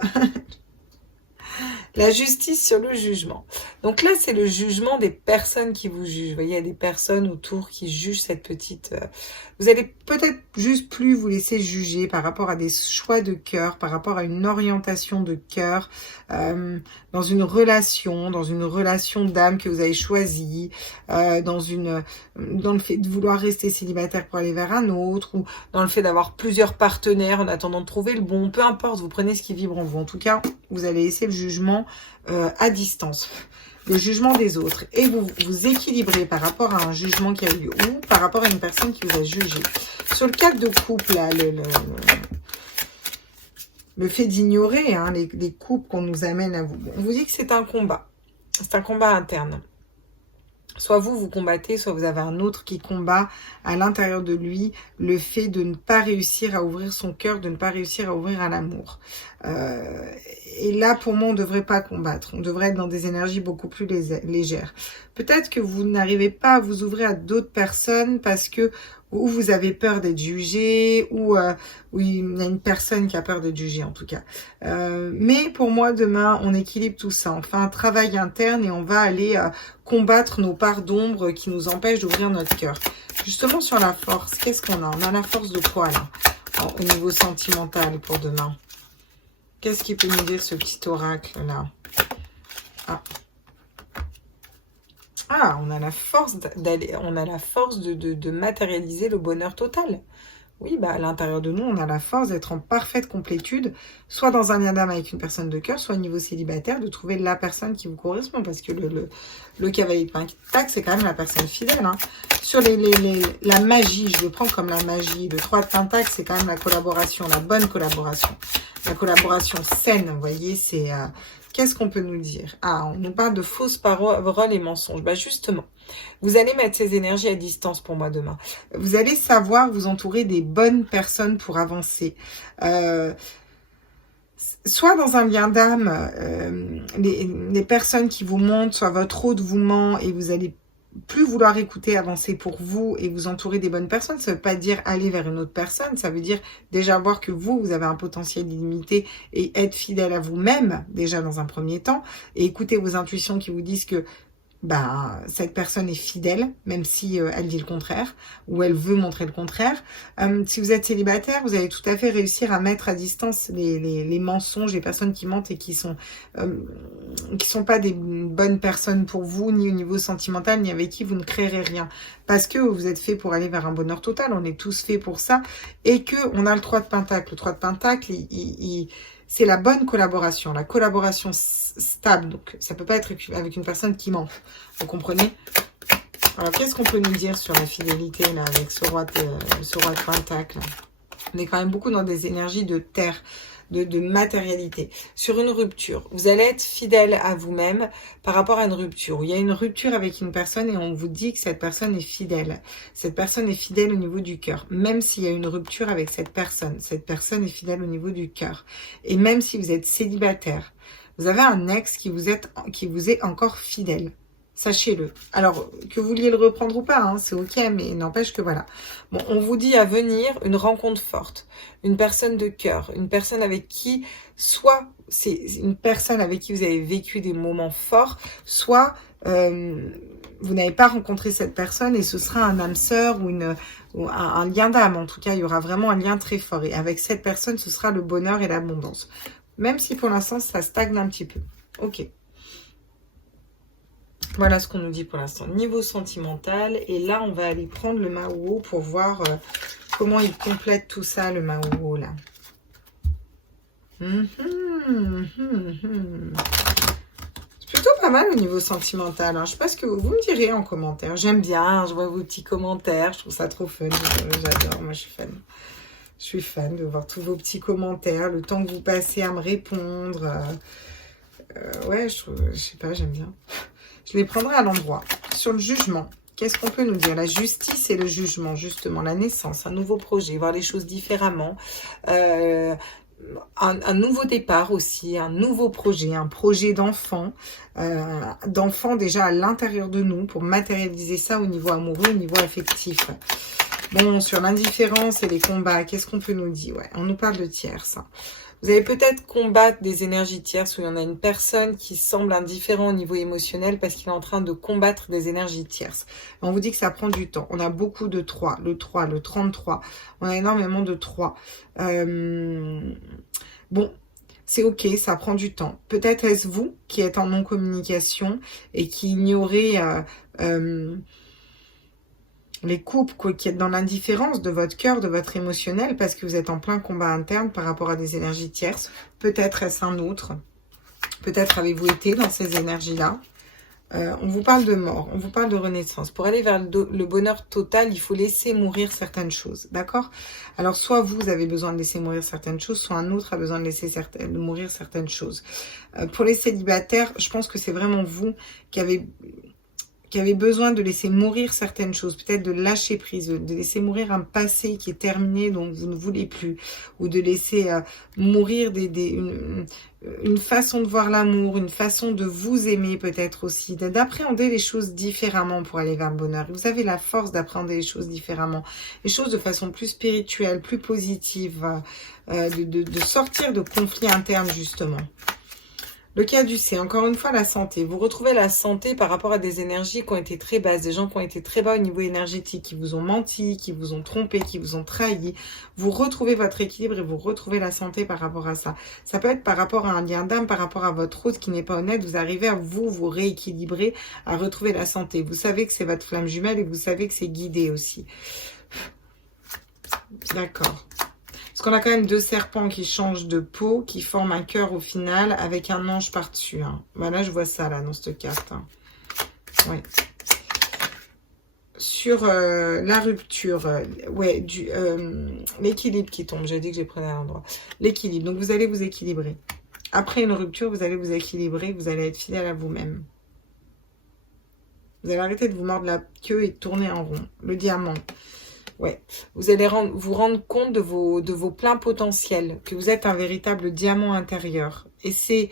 La justice sur le jugement. Donc là, c'est le jugement des personnes qui vous jugent. Vous voyez, il y a des personnes autour qui jugent cette petite... Vous allez peut-être juste plus vous laisser juger par rapport à des choix de cœur, par rapport à une orientation de cœur, dans une relation d'âme que vous avez choisie, dans le fait de vouloir rester célibataire pour aller vers un autre, ou dans le fait d'avoir plusieurs partenaires en attendant de trouver le bon. Peu importe, vous prenez ce qui vibre en vous. En tout cas, vous allez laisser le jugement à distance. le jugement des autres et vous vous équilibrez par rapport à un jugement qui a eu ou par rapport à une personne qui vous a jugé. Sur le cadre de couple, là, le fait d'ignorer hein, les couples qu'on nous amène à vous. On vous dit que c'est un combat. C'est un combat interne. Soit vous combattez, soit vous avez un autre qui combat à l'intérieur de lui le fait de ne pas réussir à ouvrir son cœur, de ne pas réussir à ouvrir à l'amour. Et là, pour moi, on ne devrait pas combattre. On devrait être dans des énergies beaucoup plus légères. Peut-être que vous n'arrivez pas à vous ouvrir à d'autres personnes parce que ou vous avez peur d'être jugé, ou il y a une personne qui a peur d'être jugée en tout cas. Mais pour moi, demain, on équilibre tout ça. On fait un travail interne et on va aller combattre nos parts d'ombre qui nous empêchent d'ouvrir notre cœur. Justement sur la force, qu'est-ce qu'on a? On a la force de quoi là? Au niveau sentimental pour demain. Qu'est-ce qui peut nous dire ce petit oracle là? Ah, on a la force d'aller, on a la force de matérialiser le bonheur total. Oui, bah à l'intérieur de nous, on a la force d'être en parfaite complétude, soit dans un lien d'âme avec une personne de cœur, soit au niveau célibataire, de trouver la personne qui vous correspond, parce que le cavalier de pentacle, c'est quand même la personne fidèle. Hein. Sur la magie, je le prends comme la magie. Le 3 de pentacle, c'est quand même la collaboration, la bonne collaboration. La collaboration saine, vous voyez, c'est... Qu'est-ce qu'on peut nous dire? Ah, on nous parle de fausses paroles et mensonges. Bah justement, vous allez mettre ces énergies à distance pour moi demain. Vous allez savoir vous entourer des bonnes personnes pour avancer. Soit dans un lien d'âme, les personnes qui vous montent, soit votre hôte vous ment et vous allez plus vouloir écouter, avancer pour vous et vous entourer des bonnes personnes. Ça ne veut pas dire aller vers une autre personne, ça veut dire déjà voir que vous avez un potentiel illimité et être fidèle à vous-même, déjà dans un premier temps, et écouter vos intuitions qui vous disent que bah, cette personne est fidèle, même si elle dit le contraire, ou elle veut montrer le contraire. Si vous êtes célibataire, vous allez tout à fait réussir à mettre à distance les mensonges, les personnes qui mentent et qui sont pas des bonnes personnes pour vous, ni au niveau sentimental, ni avec qui vous ne créerez rien. Parce que vous êtes fait pour aller vers un bonheur total, on est tous faits pour ça, et que on a le 3 de pentacle. Le 3 de pentacle, c'est la bonne collaboration, la collaboration stable. Donc, ça peut pas être avec une personne qui ment. Vous comprenez? Alors, qu'est-ce qu'on peut nous dire sur la fidélité, là, avec ce roi de pentacle? On est quand même beaucoup dans des énergies de terre, de matérialité. Sur une rupture, vous allez être fidèle à vous-même par rapport à une rupture. Il y a une rupture avec une personne et on vous dit que cette personne est fidèle. Cette personne est fidèle au niveau du cœur. Même s'il y a une rupture avec cette personne est fidèle au niveau du cœur. Et même si vous êtes célibataire, vous avez un ex qui vous est encore fidèle. Sachez-le. Alors, que vous vouliez le reprendre ou pas, hein, c'est ok, mais n'empêche que voilà. Bon, on vous dit à venir une rencontre forte, une personne de cœur, une personne avec qui, soit c'est une personne avec qui vous avez vécu des moments forts, soit vous n'avez pas rencontré cette personne et ce sera un âme sœur ou un lien d'âme. En tout cas, il y aura vraiment un lien très fort. Et avec cette personne, ce sera le bonheur et l'abondance. Même si pour l'instant, ça stagne un petit peu. Ok. Voilà ce qu'on nous dit pour l'instant. Niveau sentimental. Et là, on va aller prendre le Mao pour voir comment il complète tout ça, le Mao, là. C'est plutôt pas mal au niveau sentimental. Hein. Je sais pas ce que vous me direz en commentaire. J'aime bien, je vois vos petits commentaires. Je trouve ça trop fun. J'adore, moi je suis fan. Je suis fan de voir tous vos petits commentaires. Le temps que vous passez à me répondre. Ouais, je sais pas, j'aime bien. Je les prendrai à l'endroit. Sur le jugement, qu'est-ce qu'on peut nous dire? La justice et le jugement, justement. La naissance, un nouveau projet, voir les choses différemment. Un nouveau départ aussi, un nouveau projet, un projet d'enfant. D'enfant déjà à l'intérieur de nous pour matérialiser ça au niveau amoureux, au niveau affectif. Bon, sur l'indifférence et les combats, qu'est-ce qu'on peut nous dire? Ouais, on nous parle de tierces. Vous allez peut-être combattre des énergies tierces où il y en a une personne qui semble indifférent au niveau émotionnel parce qu'il est en train de combattre des énergies tierces. On vous dit que ça prend du temps. On a beaucoup de 3, le 3, le 33. On a énormément de 3. Bon, c'est ok, ça prend du temps. Peut-être est-ce vous qui êtes en non-communication et qui ignorez... les couples qui êtes dans l'indifférence de votre cœur, de votre émotionnel, parce que vous êtes en plein combat interne par rapport à des énergies tierces. Peut-être est-ce un autre. Peut-être avez-vous été dans ces énergies-là. On vous parle de mort, on vous parle de renaissance. Pour aller vers le bonheur total, il faut laisser mourir certaines choses, d'accord? Alors, soit vous avez besoin de laisser mourir certaines choses, soit un autre a besoin de laisser mourir certaines choses. Pour les célibataires, je pense que c'est vraiment vous qui avez besoin de laisser mourir certaines choses, peut-être de lâcher prise, de laisser mourir un passé qui est terminé, dont vous ne voulez plus, ou de laisser mourir une façon de voir l'amour, une façon de vous aimer peut-être aussi, d'appréhender les choses différemment pour aller vers le bonheur. Vous avez la force d'appréhender les choses différemment, les choses de façon plus spirituelle, plus positive, de sortir de conflits internes justement. Le caducée, encore une fois, la santé. Vous retrouvez la santé par rapport à des énergies qui ont été très basses, des gens qui ont été très bas au niveau énergétique, qui vous ont menti, qui vous ont trompé, qui vous ont trahi. Vous retrouvez votre équilibre et vous retrouvez la santé par rapport à ça. Ça peut être par rapport à un lien d'âme, par rapport à votre autre qui n'est pas honnête. Vous arrivez à vous rééquilibrer, à retrouver la santé. Vous savez que c'est votre flamme jumelle et vous savez que c'est guidé aussi. D'accord. Parce qu'on a quand même deux serpents qui changent de peau, qui forment un cœur au final, avec un ange par-dessus. Hein. Voilà, je vois ça là, dans cette carte. Hein. Ouais. Sur la rupture, ouais, l'équilibre qui tombe. J'ai dit que j'ai pris à l'endroit. L'équilibre. Donc, vous allez vous équilibrer. Après une rupture, vous allez vous équilibrer, vous allez être fidèle à vous-même. Vous allez arrêter de vous mordre la queue et de tourner en rond. Le diamant. Ouais, vous allez vous rendre compte de vos pleins potentiels, que vous êtes un véritable diamant intérieur. Et c'est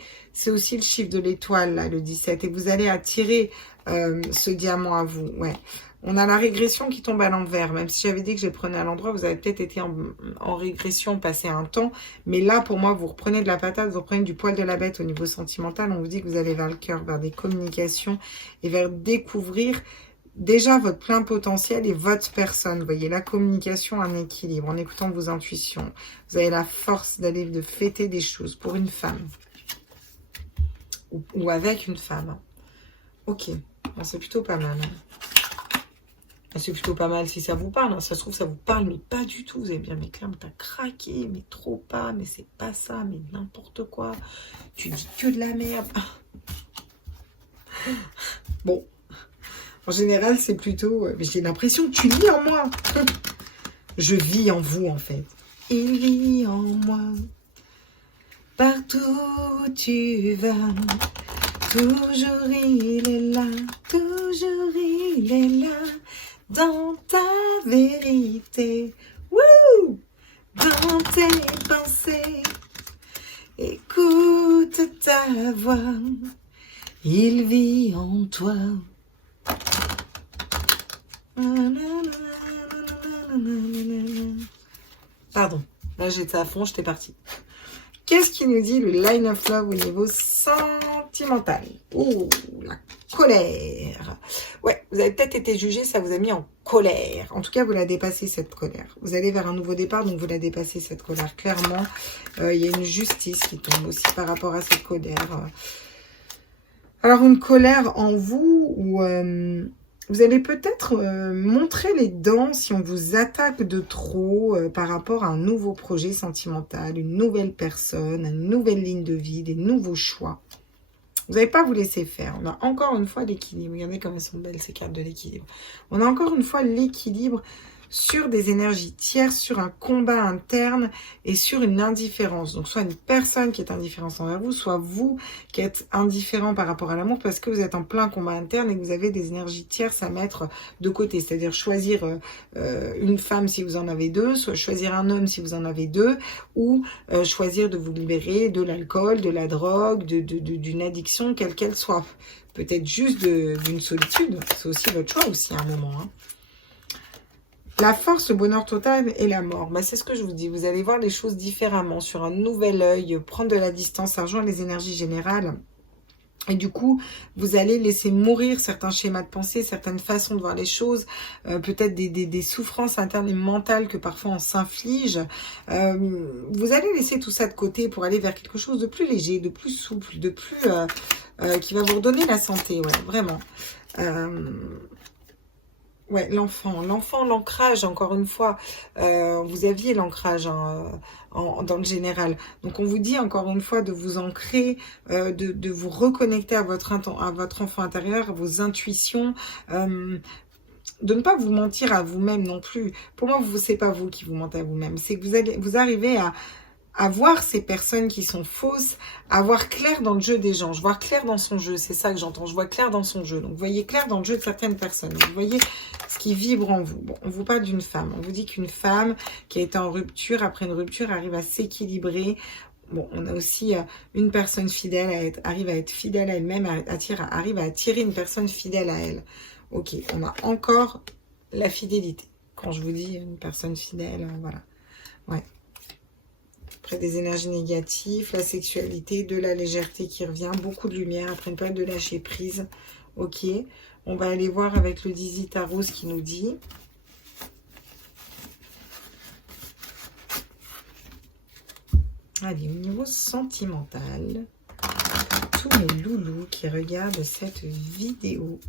aussi le chiffre de l'étoile, là, le 17. Et vous allez attirer ce diamant à vous. Ouais. On a la régression qui tombe à l'envers. Même si j'avais dit que je le prenais à l'endroit, vous avez peut-être été en régression, passé un temps. Mais là, pour moi, vous reprenez de la patate, vous reprenez du poil de la bête au niveau sentimental. On vous dit que vous allez vers le cœur, vers des communications et vers découvrir déjà votre plein potentiel et votre personne. Vous voyez, la communication, un équilibre, en écoutant vos intuitions. Vous avez la force d'aller de fêter des choses pour une femme. Ou avec une femme. Ok, bon, c'est plutôt pas mal. Hein. C'est plutôt pas mal si ça vous parle. Hein. Ça se trouve, ça vous parle, mais pas du tout. Vous allez bien, mais Claire, t'as craqué, mais trop pas, mais c'est pas ça, mais n'importe quoi. Tu dis que de la merde. Bon. En général, c'est plutôt... mais j'ai l'impression que tu vis en moi. Je vis en vous, en fait. Il vit en moi. Partout où tu vas. Toujours il est là. Toujours il est là. Dans ta vérité. Wouh! Dans tes pensées. Écoute ta voix. Il vit en toi. Pardon, là j'étais à fond, j'étais partie. Qu'est-ce qui nous dit le line of love au niveau sentimental? Oh, la colère. Ouais, vous avez peut-être été jugé, ça vous a mis en colère. En tout cas, vous la dépassez cette colère. Vous allez vers un nouveau départ, donc vous la dépassez cette colère. Clairement, il y a une justice qui tombe aussi par rapport à cette colère. Alors, une colère en vous où... vous allez peut-être montrer les dents si on vous attaque de trop par rapport à un nouveau projet sentimental, une nouvelle personne, une nouvelle ligne de vie, des nouveaux choix. Vous n'allez pas vous laisser faire. On a encore une fois l'équilibre. Regardez comme elles sont belles ces cartes de l'équilibre. On a encore une fois l'équilibre sur des énergies tierces, sur un combat interne et sur une indifférence. Donc, soit une personne qui est indifférente envers vous, soit vous qui êtes indifférent par rapport à l'amour parce que vous êtes en plein combat interne et que vous avez des énergies tierces à mettre de côté. C'est-à-dire choisir une femme si vous en avez deux, soit choisir un homme si vous en avez deux, ou choisir de vous libérer de l'alcool, de la drogue, d'une addiction, quelle qu'elle soit. Peut-être juste d'une solitude. C'est aussi votre choix aussi à un moment, hein. La force, le bonheur total et la mort. Bah, c'est ce que je vous dis. Vous allez voir les choses différemment, sur un nouvel œil, prendre de la distance, rejoindre les énergies générales. Et du coup, vous allez laisser mourir certains schémas de pensée, certaines façons de voir les choses, peut-être des souffrances internes et mentales que parfois on s'inflige. Vous allez laisser tout ça de côté pour aller vers quelque chose de plus léger, de plus souple, de plus qui va vous redonner la santé, ouais, vraiment. Ouais, l'enfant, l'ancrage, encore une fois, vous aviez l'ancrage hein, dans le général. Donc, on vous dit encore une fois de vous ancrer, de vous reconnecter à votre enfant intérieur, à vos intuitions, de ne pas vous mentir à vous-même non plus. Pour moi, c'est pas vous qui vous mentez à vous-même, c'est que vous arrivez à voir ces personnes qui sont fausses, à voir clair dans le jeu des gens. Je vois clair dans son jeu, c'est ça que j'entends. Je vois clair dans son jeu. Donc, vous voyez clair dans le jeu de certaines personnes. Vous voyez ce qui vibre en vous. Bon, on vous parle d'une femme. On vous dit qu'une femme qui a été en rupture, après une rupture, arrive à s'équilibrer. Bon, on a aussi une personne fidèle, arrive à être fidèle à elle-même, arrive à attirer une personne fidèle à elle. Ok, on a encore la fidélité. Quand je vous dis une personne fidèle, voilà. Ouais. Après des énergies négatives, la sexualité, de la légèreté qui revient, beaucoup de lumière après une période de lâcher prise. Ok, on va aller voir avec le Dizzy Tarot ce qu'il nous dit. Allez, au niveau sentimental, tous mes loulous qui regardent cette vidéo,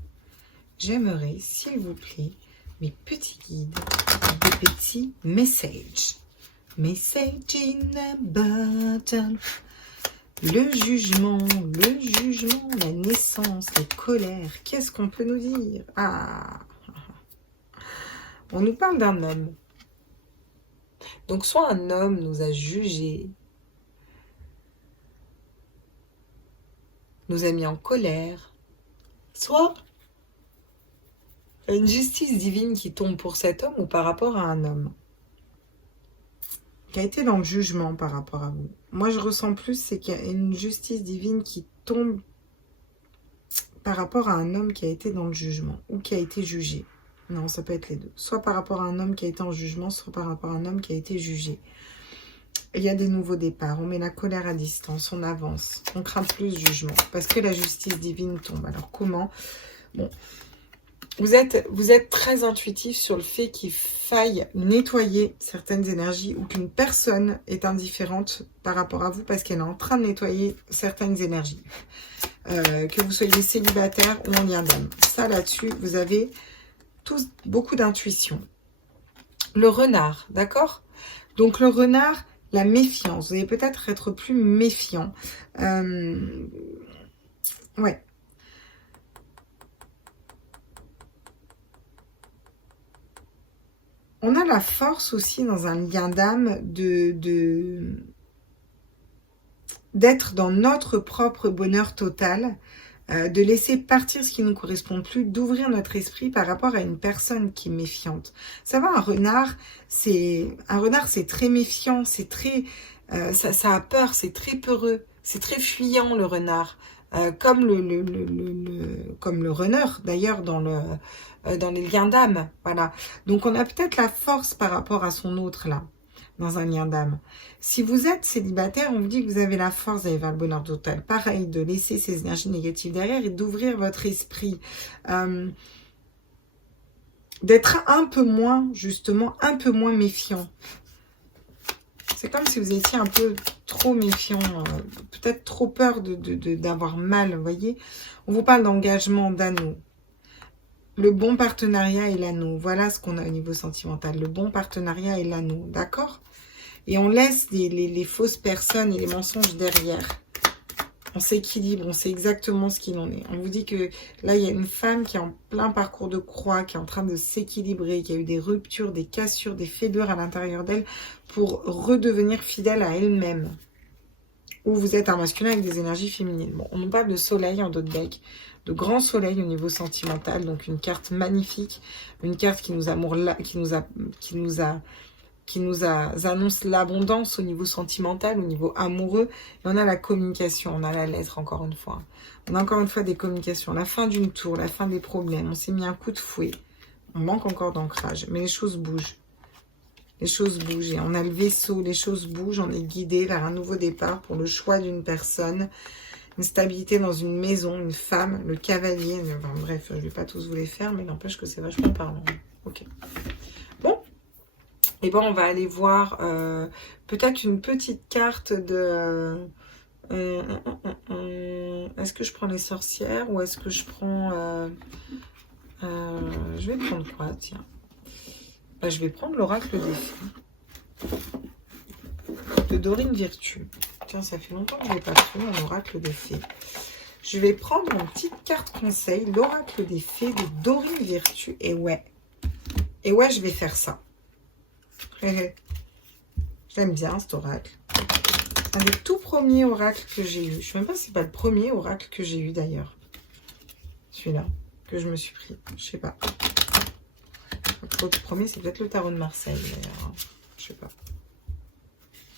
j'aimerais, s'il vous plaît, mes petits guides, des petits messages. Message in a bottle. Le jugement, la naissance, les colères. Qu'est-ce qu'on peut nous dire? Ah, on nous parle d'un homme. Donc, soit un homme nous a jugés, nous a mis en colère, soit une justice divine qui tombe pour cet homme ou par rapport à un homme qui a été dans le jugement par rapport à vous. Moi, je ressens plus, c'est qu'il y a une justice divine qui tombe par rapport à un homme qui a été dans le jugement ou qui a été jugé. Non, ça peut être les deux. Soit par rapport à un homme qui a été en jugement, soit par rapport à un homme qui a été jugé. Il y a des nouveaux départs. On met la colère à distance, on avance. On craint plus le jugement parce que la justice divine tombe. Alors, comment? Bon. Vous êtes très intuitif sur le fait qu'il faille nettoyer certaines énergies ou qu'une personne est indifférente par rapport à vous parce qu'elle est en train de nettoyer certaines énergies. Que vous soyez célibataire ou en lien d'âme. Ça, là-dessus, vous avez tous beaucoup d'intuition. Le renard, d'accord? Donc, le renard, la méfiance. Vous allez peut-être être plus méfiant. Ouais. On a la force aussi dans un lien d'âme d'être dans notre propre bonheur total, de laisser partir ce qui ne nous correspond plus, d'ouvrir notre esprit par rapport à une personne qui est méfiante. Ça va, un renard, c'est très méfiant, c'est très, ça a peur, c'est très peureux, c'est très fuyant le renard. Comme comme le runner d'ailleurs dans les liens d'âme, voilà. Donc on a peut-être la force par rapport à son autre là, dans un lien d'âme. Si vous êtes célibataire, on vous dit que vous avez la force d'aller vers le bonheur total. Pareil, de laisser ces énergies négatives derrière et d'ouvrir votre esprit. D'être un peu moins, justement, un peu moins méfiant. C'est comme si vous étiez un peu trop méfiant, peut-être trop peur d'avoir mal, vous voyez. On vous parle d'engagement, d'anneau. Le bon partenariat et l'anneau. Voilà ce qu'on a au niveau sentimental. Le bon partenariat et l'anneau, d'accord? Et on laisse les fausses personnes et les mensonges derrière. On s'équilibre, on sait exactement ce qu'il en est. On vous dit que là, il y a une femme qui est en plein parcours de croix, qui est en train de s'équilibrer, qui a eu des ruptures, des cassures, des fêlures à l'intérieur d'elle pour redevenir fidèle à elle-même. Ou vous êtes un masculin avec des énergies féminines. Bon, on nous parle de soleil en dos de deck, de grand soleil au niveau sentimental, donc une carte magnifique, une carte qui nous annonce l'abondance au niveau sentimental, au niveau amoureux. Et on a la communication, on a la lettre encore une fois. On a encore une fois des communications. La fin d'une tour, la fin des problèmes. On s'est mis un coup de fouet. On manque encore d'ancrage, mais les choses bougent. Les choses bougent. Et on a le vaisseau, les choses bougent. On est guidé vers un nouveau départ pour le choix d'une personne. Une stabilité dans une maison, une femme, le cavalier. Enfin, bref, je ne vais pas tous vous les faire, mais n'empêche que c'est vachement parlant. Ok. Bon. Et bon, on va aller voir peut-être une petite carte de... est-ce que je prends les sorcières ou est-ce que je prends Je vais prendre quoi, tiens? Bah, je vais prendre l'oracle des fées de Dorine Virtue. Tiens, ça fait longtemps que je n'ai pas fait mon oracle des fées. Je vais prendre mon petite carte conseil, l'oracle des fées de Dorine Virtue. Et ouais, je vais faire ça. J'aime bien cet oracle. Un des tout premiers oracles que j'ai eu. Je ne sais même pas si c'est pas le premier oracle que j'ai eu d'ailleurs. Celui-là, que je me suis pris. Je sais pas. Le premier, c'est peut-être le tarot de Marseille d'ailleurs. Je sais pas.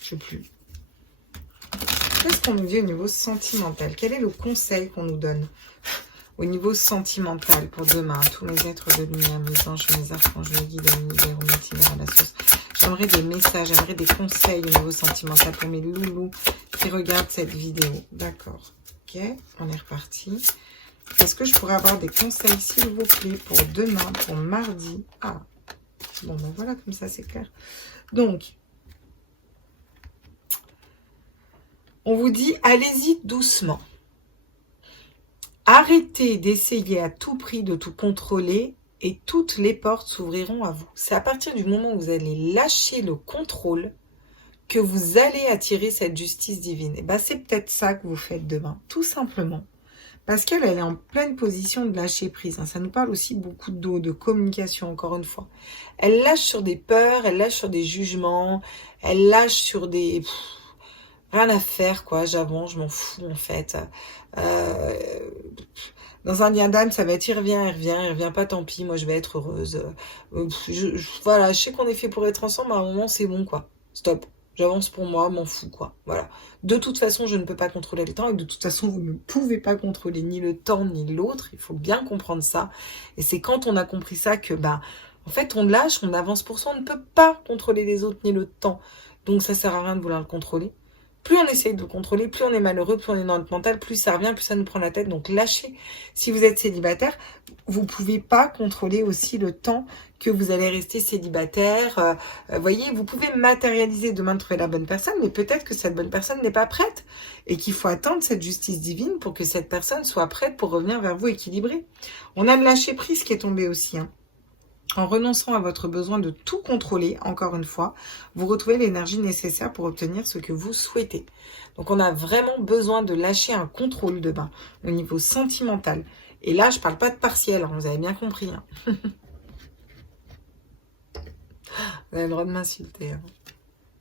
Je sais plus. Qu'est-ce qu'on nous dit au niveau sentimental? Quel est le conseil qu'on nous donne au niveau sentimental pour demain? Tous mes êtres de lumière, mes anges, mes archanges, mes guides, mes univers, mes itinéraires à la source. J'aimerais des messages, j'aimerais des conseils au niveau sentimental pour mes loulous qui regardent cette vidéo. D'accord. Ok, on est reparti. Est-ce que je pourrais avoir des conseils, s'il vous plaît, pour demain, pour mardi? Ah, bon, ben voilà, comme ça, c'est clair. Donc, on vous dit, allez-y doucement. Arrêtez d'essayer à tout prix de tout contrôler et toutes les portes s'ouvriront à vous. C'est à partir du moment où vous allez lâcher le contrôle que vous allez attirer cette justice divine. Et ben, c'est peut-être ça que vous faites demain, tout simplement. Parce qu'elle est en pleine position de lâcher prise. Ça nous parle aussi beaucoup de communication, encore une fois. Elle lâche sur des peurs, elle lâche sur des jugements, elle lâche sur des... rien à faire, quoi. J'avance, je m'en fous, en fait. Dans un lien d'âme, ça va être il revient pas, tant pis, moi je vais être heureuse. Voilà, je sais qu'on est fait pour être ensemble, à un moment c'est bon, quoi. Stop. J'avance pour moi, m'en fous, quoi. Voilà. De toute façon, je ne peux pas contrôler le temps et de toute façon, vous ne pouvez pas contrôler ni le temps ni l'autre. Il faut bien comprendre ça. Et c'est quand on a compris ça que, en fait, on lâche, on avance pour soi, on ne peut pas contrôler les autres ni le temps. Donc, ça sert à rien de vouloir le contrôler. Plus on essaye de le contrôler, plus on est malheureux, plus on est dans notre mental, plus ça revient, plus ça nous prend la tête. Donc, lâchez. Si vous êtes célibataire, vous ne pouvez pas contrôler aussi le temps que vous allez rester célibataire. Voyez, vous pouvez matérialiser demain de trouver la bonne personne, mais peut-être que cette bonne personne n'est pas prête et qu'il faut attendre cette justice divine pour que cette personne soit prête pour revenir vers vous équilibrée. On a le lâcher prise qui est tombé aussi. En renonçant à votre besoin de tout contrôler, encore une fois, vous retrouvez l'énergie nécessaire pour obtenir ce que vous souhaitez. Donc on a vraiment besoin de lâcher un contrôle demain au niveau sentimental. Et là, je ne parle pas de partiel, vous avez bien compris. Vous avez le droit de m'insulter.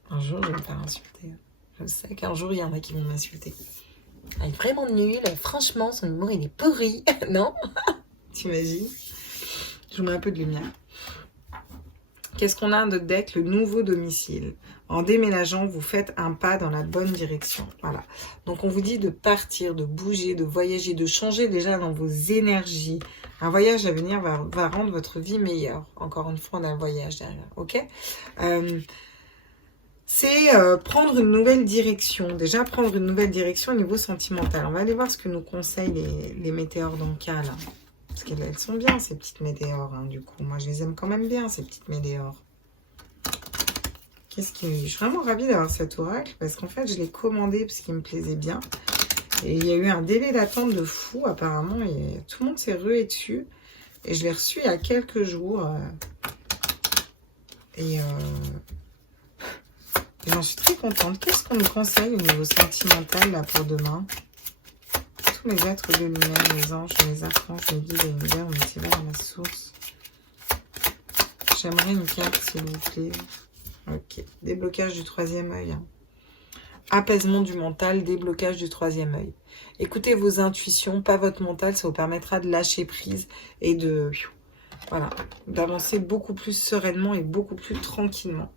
Un jour, je vais me faire insulter. Je sais qu'un jour, il y en a qui vont m'insulter. Elle est vraiment nulle. Franchement, son humour, il est pourri. Non? T'imagines? Je vous mets un peu de lumière. Qu'est-ce qu'on a de deck? Le nouveau domicile. En déménageant, vous faites un pas dans la bonne direction. Voilà. Donc, on vous dit de partir, de bouger, de voyager, de changer déjà dans vos énergies. Un voyage à venir va rendre votre vie meilleure. Encore une fois, on a un voyage derrière. Ok? C'est prendre une nouvelle direction. Déjà, prendre une nouvelle direction au niveau sentimental. On va aller voir ce que nous conseillent les météores dans le cas, là. Parce qu'elles sont bien, ces petites météores, du coup. Moi, je les aime quand même bien, ces petites météores. Je suis vraiment ravie d'avoir cet oracle, parce qu'en fait, je l'ai commandé parce qu'il me plaisait bien. Et il y a eu un délai d'attente de fou, apparemment. Et tout le monde s'est rué dessus. Et je l'ai reçu il y a quelques jours. Et j'en suis très contente. Qu'est-ce qu'on nous conseille au niveau sentimental, là, pour demain? Tous mes êtres de lumière, mes anges, mes archanges, mes guides et mes vers, mes univers, ma source. J'aimerais une carte, s'il vous plaît. Ok. Déblocage du troisième œil. Apaisement du mental, déblocage du troisième œil. Écoutez vos intuitions, pas votre mental, ça vous permettra de lâcher prise et voilà, d'avancer beaucoup plus sereinement et beaucoup plus tranquillement.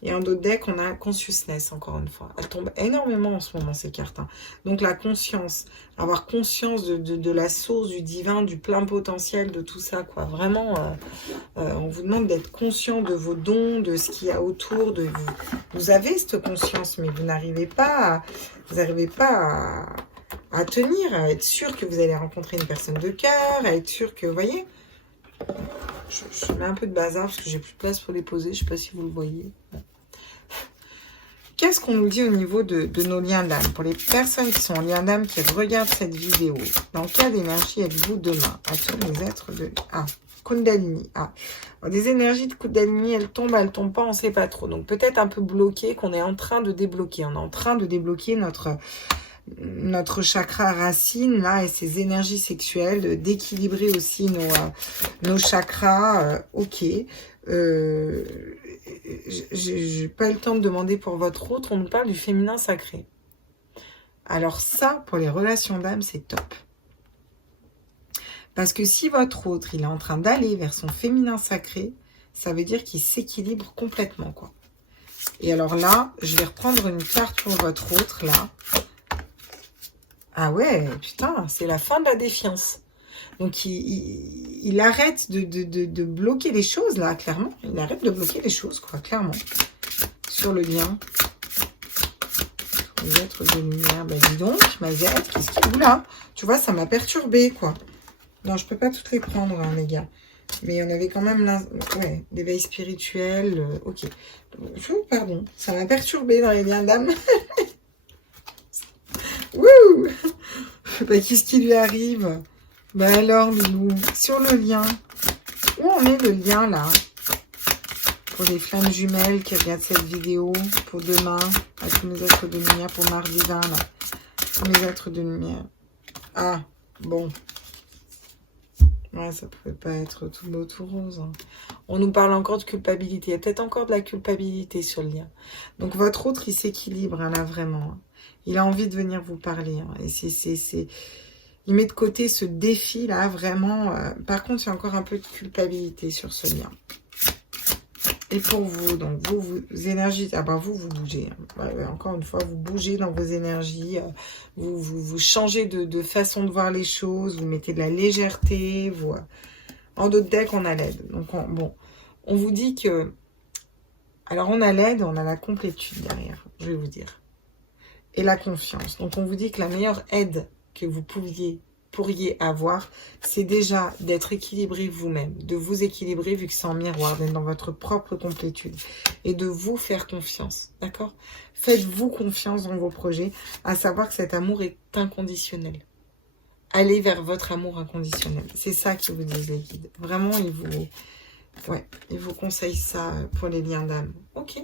Et en d'autres decks, on a consciousness, encore une fois. Elle tombe énormément en ce moment, ces cartes. Donc la conscience, avoir conscience de la source, du divin, du plein potentiel, de tout ça, quoi. Vraiment, on vous demande d'être conscient de vos dons, de ce qu'il y a autour de vous. Vous avez cette conscience, mais vous n'arrivez pas à tenir, à être sûr que vous allez rencontrer une personne de cœur, à être sûr que, vous voyez, je mets un peu de bazar parce que j'ai plus de place pour les poser. Je ne sais pas si vous le voyez. Bon. Qu'est-ce qu'on nous dit au niveau de nos liens d'âme? Pour les personnes qui sont en lien d'âme, qui regardent cette vidéo, dans quelle énergie êtes-vous demain? À tous les êtres de... Ah, Kundalini. Ah. Des énergies de Kundalini, elles tombent pas, on ne sait pas trop. Donc peut-être un peu bloqué, qu'on est en train de débloquer. On est en train de débloquer notre chakra racine, là, et ses énergies sexuelles, d'équilibrer aussi nos chakras. Ok. J'ai pas eu le temps de demander pour votre autre. On nous parle du féminin sacré. Alors ça, pour les relations d'âme, c'est top. Parce que si votre autre, il est en train d'aller vers son féminin sacré, ça veut dire qu'il s'équilibre complètement, quoi. Et alors là, je vais reprendre une carte pour votre autre, là. Ah ouais, putain, c'est la fin de la défiance. Donc, il arrête de bloquer les choses, là, clairement. Il arrête de bloquer les choses, quoi, clairement. Sur le lien. Les êtres de lumière. Bah, dis donc, Mazette, qu'est-ce qu'il y a là? Tu vois, ça m'a perturbé, quoi. Non, je peux pas toutes les prendre, hein, les gars. Mais il y en avait quand même ouais, l'éveil spirituel. Ok. Pardon, ça m'a perturbé dans les liens d'âme. Wouh! Bah, qu'est-ce qui lui arrive? Bah alors, Lilou, sur le lien, où en est le lien, là? Pour les flammes jumelles qui regardent cette vidéo, pour demain, à tous mes êtres de lumière, pour mardi 20, là. Tous mes êtres de lumière. Ah, bon. Ouais, ça pouvait pas être tout beau, tout rose. Hein. On nous parle encore de culpabilité. Il y a peut-être encore de la culpabilité sur le lien. Donc, votre autre, il s'équilibre, hein, là, vraiment. Hein. Il a envie de venir vous parler. Hein. Et il met de côté ce défi, là, vraiment. Par contre, il y a encore un peu de culpabilité sur ce lien. Et pour vous, donc, vous énergies... Ah ben, vous bougez. Hein. Ouais, encore une fois, vous bougez dans vos énergies. Vous changez de façon de voir les choses. Vous mettez de la légèreté. Vous... En d'autres decks, on a l'aide. Donc, bon, on vous dit que... Alors, on a l'aide, on a la complétude derrière, je vais vous dire. Et la confiance. Donc, on vous dit que la meilleure aide que vous pourriez avoir, c'est déjà d'être équilibré vous-même, de vous équilibrer vu que c'est en miroir, d'être dans votre propre complétude et de vous faire confiance, d'accord? Faites-vous confiance dans vos projets, à savoir que cet amour est inconditionnel. Allez vers votre amour inconditionnel. C'est ça qui vous disent les guides. Vraiment, ils vous conseillent ça pour les liens d'âme. Ok.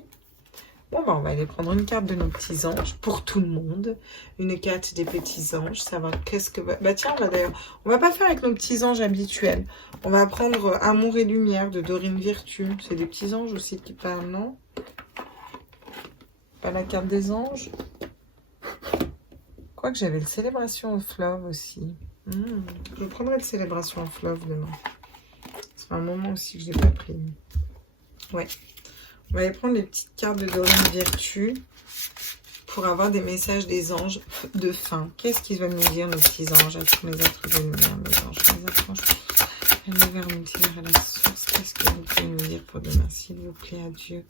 Bon, bah, on va aller prendre une carte de nos petits anges pour tout le monde. Une carte des petits anges. Ça va. Qu'est-ce que... Bah tiens, là d'ailleurs, on va pas faire avec nos petits anges habituels. On va prendre Amour et Lumière de Dorine Virtue. C'est des petits anges aussi qui parlent, non? Pas la carte des anges. Quoique j'avais le Célébration of Love aussi. Je prendrai le Célébration of Love demain. C'est un moment aussi que je n'ai pas pris. Ouais. On va aller prendre les petites cartes de Dorine Virtue pour avoir des messages des anges de fin. Qu'est-ce qu'ils veulent nous dire, nos petits anges, à tous mes êtres de lumière, mes anges, mes anges, l'univers multivers à la source. Qu'est-ce que vous pouvez nous dire pour demain, s'il vous plaît, à Dieu,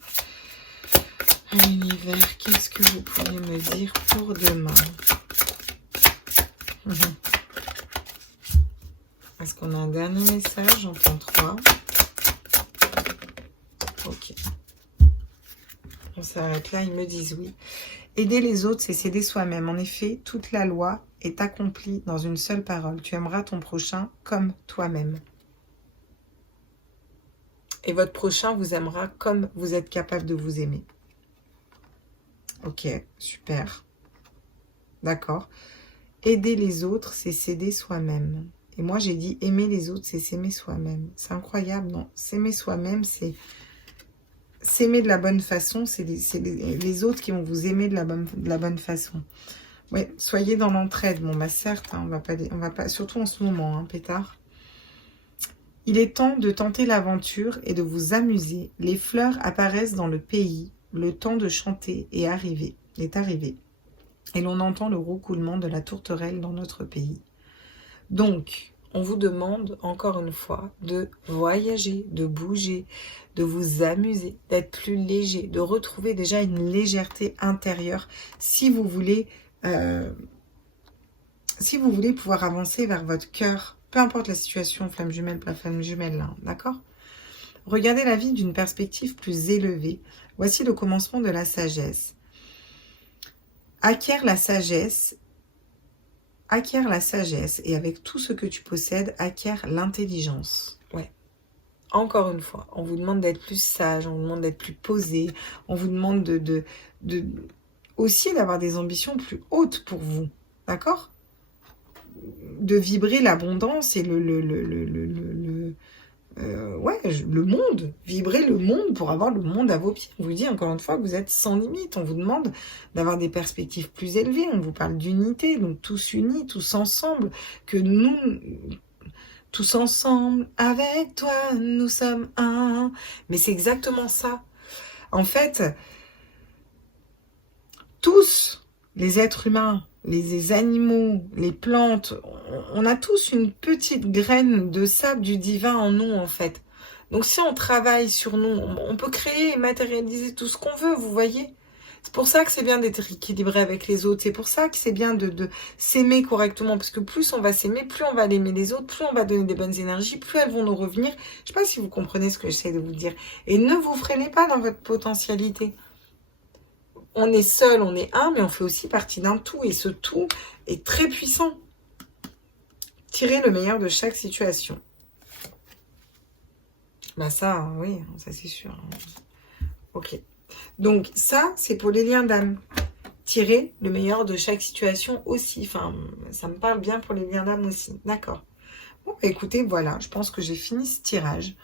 à l'univers? Qu'est-ce que vous pourriez me dire pour demain? Est-ce qu'on a un dernier message? J'en prends 3. Ok. On s'arrête là, ils me disent oui. Aider les autres, c'est s'aider soi-même. En effet, toute la loi est accomplie dans une seule parole. Tu aimeras ton prochain comme toi-même. Et votre prochain vous aimera comme vous êtes capable de vous aimer. Ok, super. D'accord. Aider les autres, c'est s'aider soi-même. Et moi, j'ai dit aimer les autres, c'est s'aimer soi-même. C'est incroyable, non? S'aimer soi-même, c'est... S'aimer de la bonne façon, c'est les autres qui vont vous aimer de la bonne façon. Oui, soyez dans l'entraide. Bon, bah certes, hein, on va pas, surtout en ce moment, hein, pétard. Il est temps de tenter l'aventure et de vous amuser. Les fleurs apparaissent dans le pays. Le temps de chanter est arrivé. Et l'on entend le roucoulement de la tourterelle dans notre pays. Donc, on vous demande, encore une fois, de voyager, de bouger, de vous amuser, d'être plus léger, de retrouver déjà une légèreté intérieure si vous voulez pouvoir avancer vers votre cœur, peu importe la situation, flamme jumelle, pas flamme jumelle, là, d'accord? Regardez la vie d'une perspective plus élevée. Voici le commencement de la sagesse. Acquiert la sagesse et avec tout ce que tu possèdes, acquiert l'intelligence. Ouais. encore une fois, on vous demande d'être plus sage, on vous demande d'être plus posé, on vous demande aussi d'avoir des ambitions plus hautes pour vous, d'accord? De vibrer l'abondance et le monde, vibrer le monde pour avoir le monde à vos pieds. On vous dit encore une fois que vous êtes sans limite, on vous demande d'avoir des perspectives plus élevées, on vous parle d'unité, donc tous unis, tous ensemble, que nous, tous ensemble, avec toi, nous sommes un. Mais c'est exactement ça. En fait, tous les êtres humains, les animaux, les plantes, on a tous une petite graine de sable du divin en nous, en fait. Donc si on travaille sur nous, on peut créer et matérialiser tout ce qu'on veut, vous voyez. C'est pour ça que c'est bien d'être équilibré avec les autres. C'est pour ça que c'est bien de s'aimer correctement. Parce que plus on va s'aimer, plus on va aimer les autres, plus on va donner des bonnes énergies, plus elles vont nous revenir. Je ne sais pas si vous comprenez ce que j'essaie de vous dire. Et ne vous freinez pas dans votre potentialité. On est seul, on est un, mais on fait aussi partie d'un tout. Et ce tout est très puissant. Tirez le meilleur de chaque situation. Bah ça, oui, ça c'est sûr. Ok. Donc ça, c'est pour les liens d'âme. Tirez le meilleur de chaque situation aussi. Enfin, ça me parle bien pour les liens d'âme aussi. D'accord. Bon, bah, écoutez, voilà, je pense que j'ai fini ce tirage.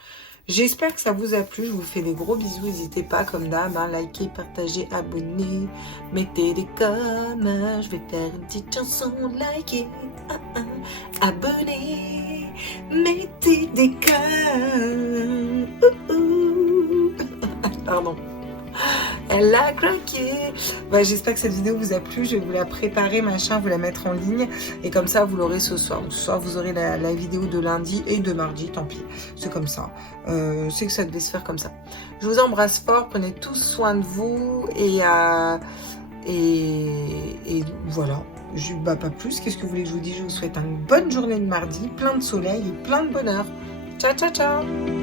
J'espère que ça vous a plu. Je vous fais des gros bisous. N'hésitez pas, comme d'hab, à liker, partager, abonner. Mettez des coms. Je vais faire une petite chanson. Likez, abonnez. Mettez des coms. Pardon. Elle a croqué. Bah, j'espère que cette vidéo vous a plu. Je vais vous la préparer, machin, vous la mettre en ligne. Et comme ça, vous l'aurez ce soir. Donc, ce soir, vous aurez la vidéo de lundi et de mardi. Tant pis, c'est comme ça. C'est que ça devait se faire comme ça. Je vous embrasse fort. Prenez tous soin de vous. Et voilà. Bah, pas plus. Qu'est-ce que vous voulez que je vous dise? Je vous souhaite une bonne journée de mardi. Plein de soleil et plein de bonheur. Ciao, ciao, ciao.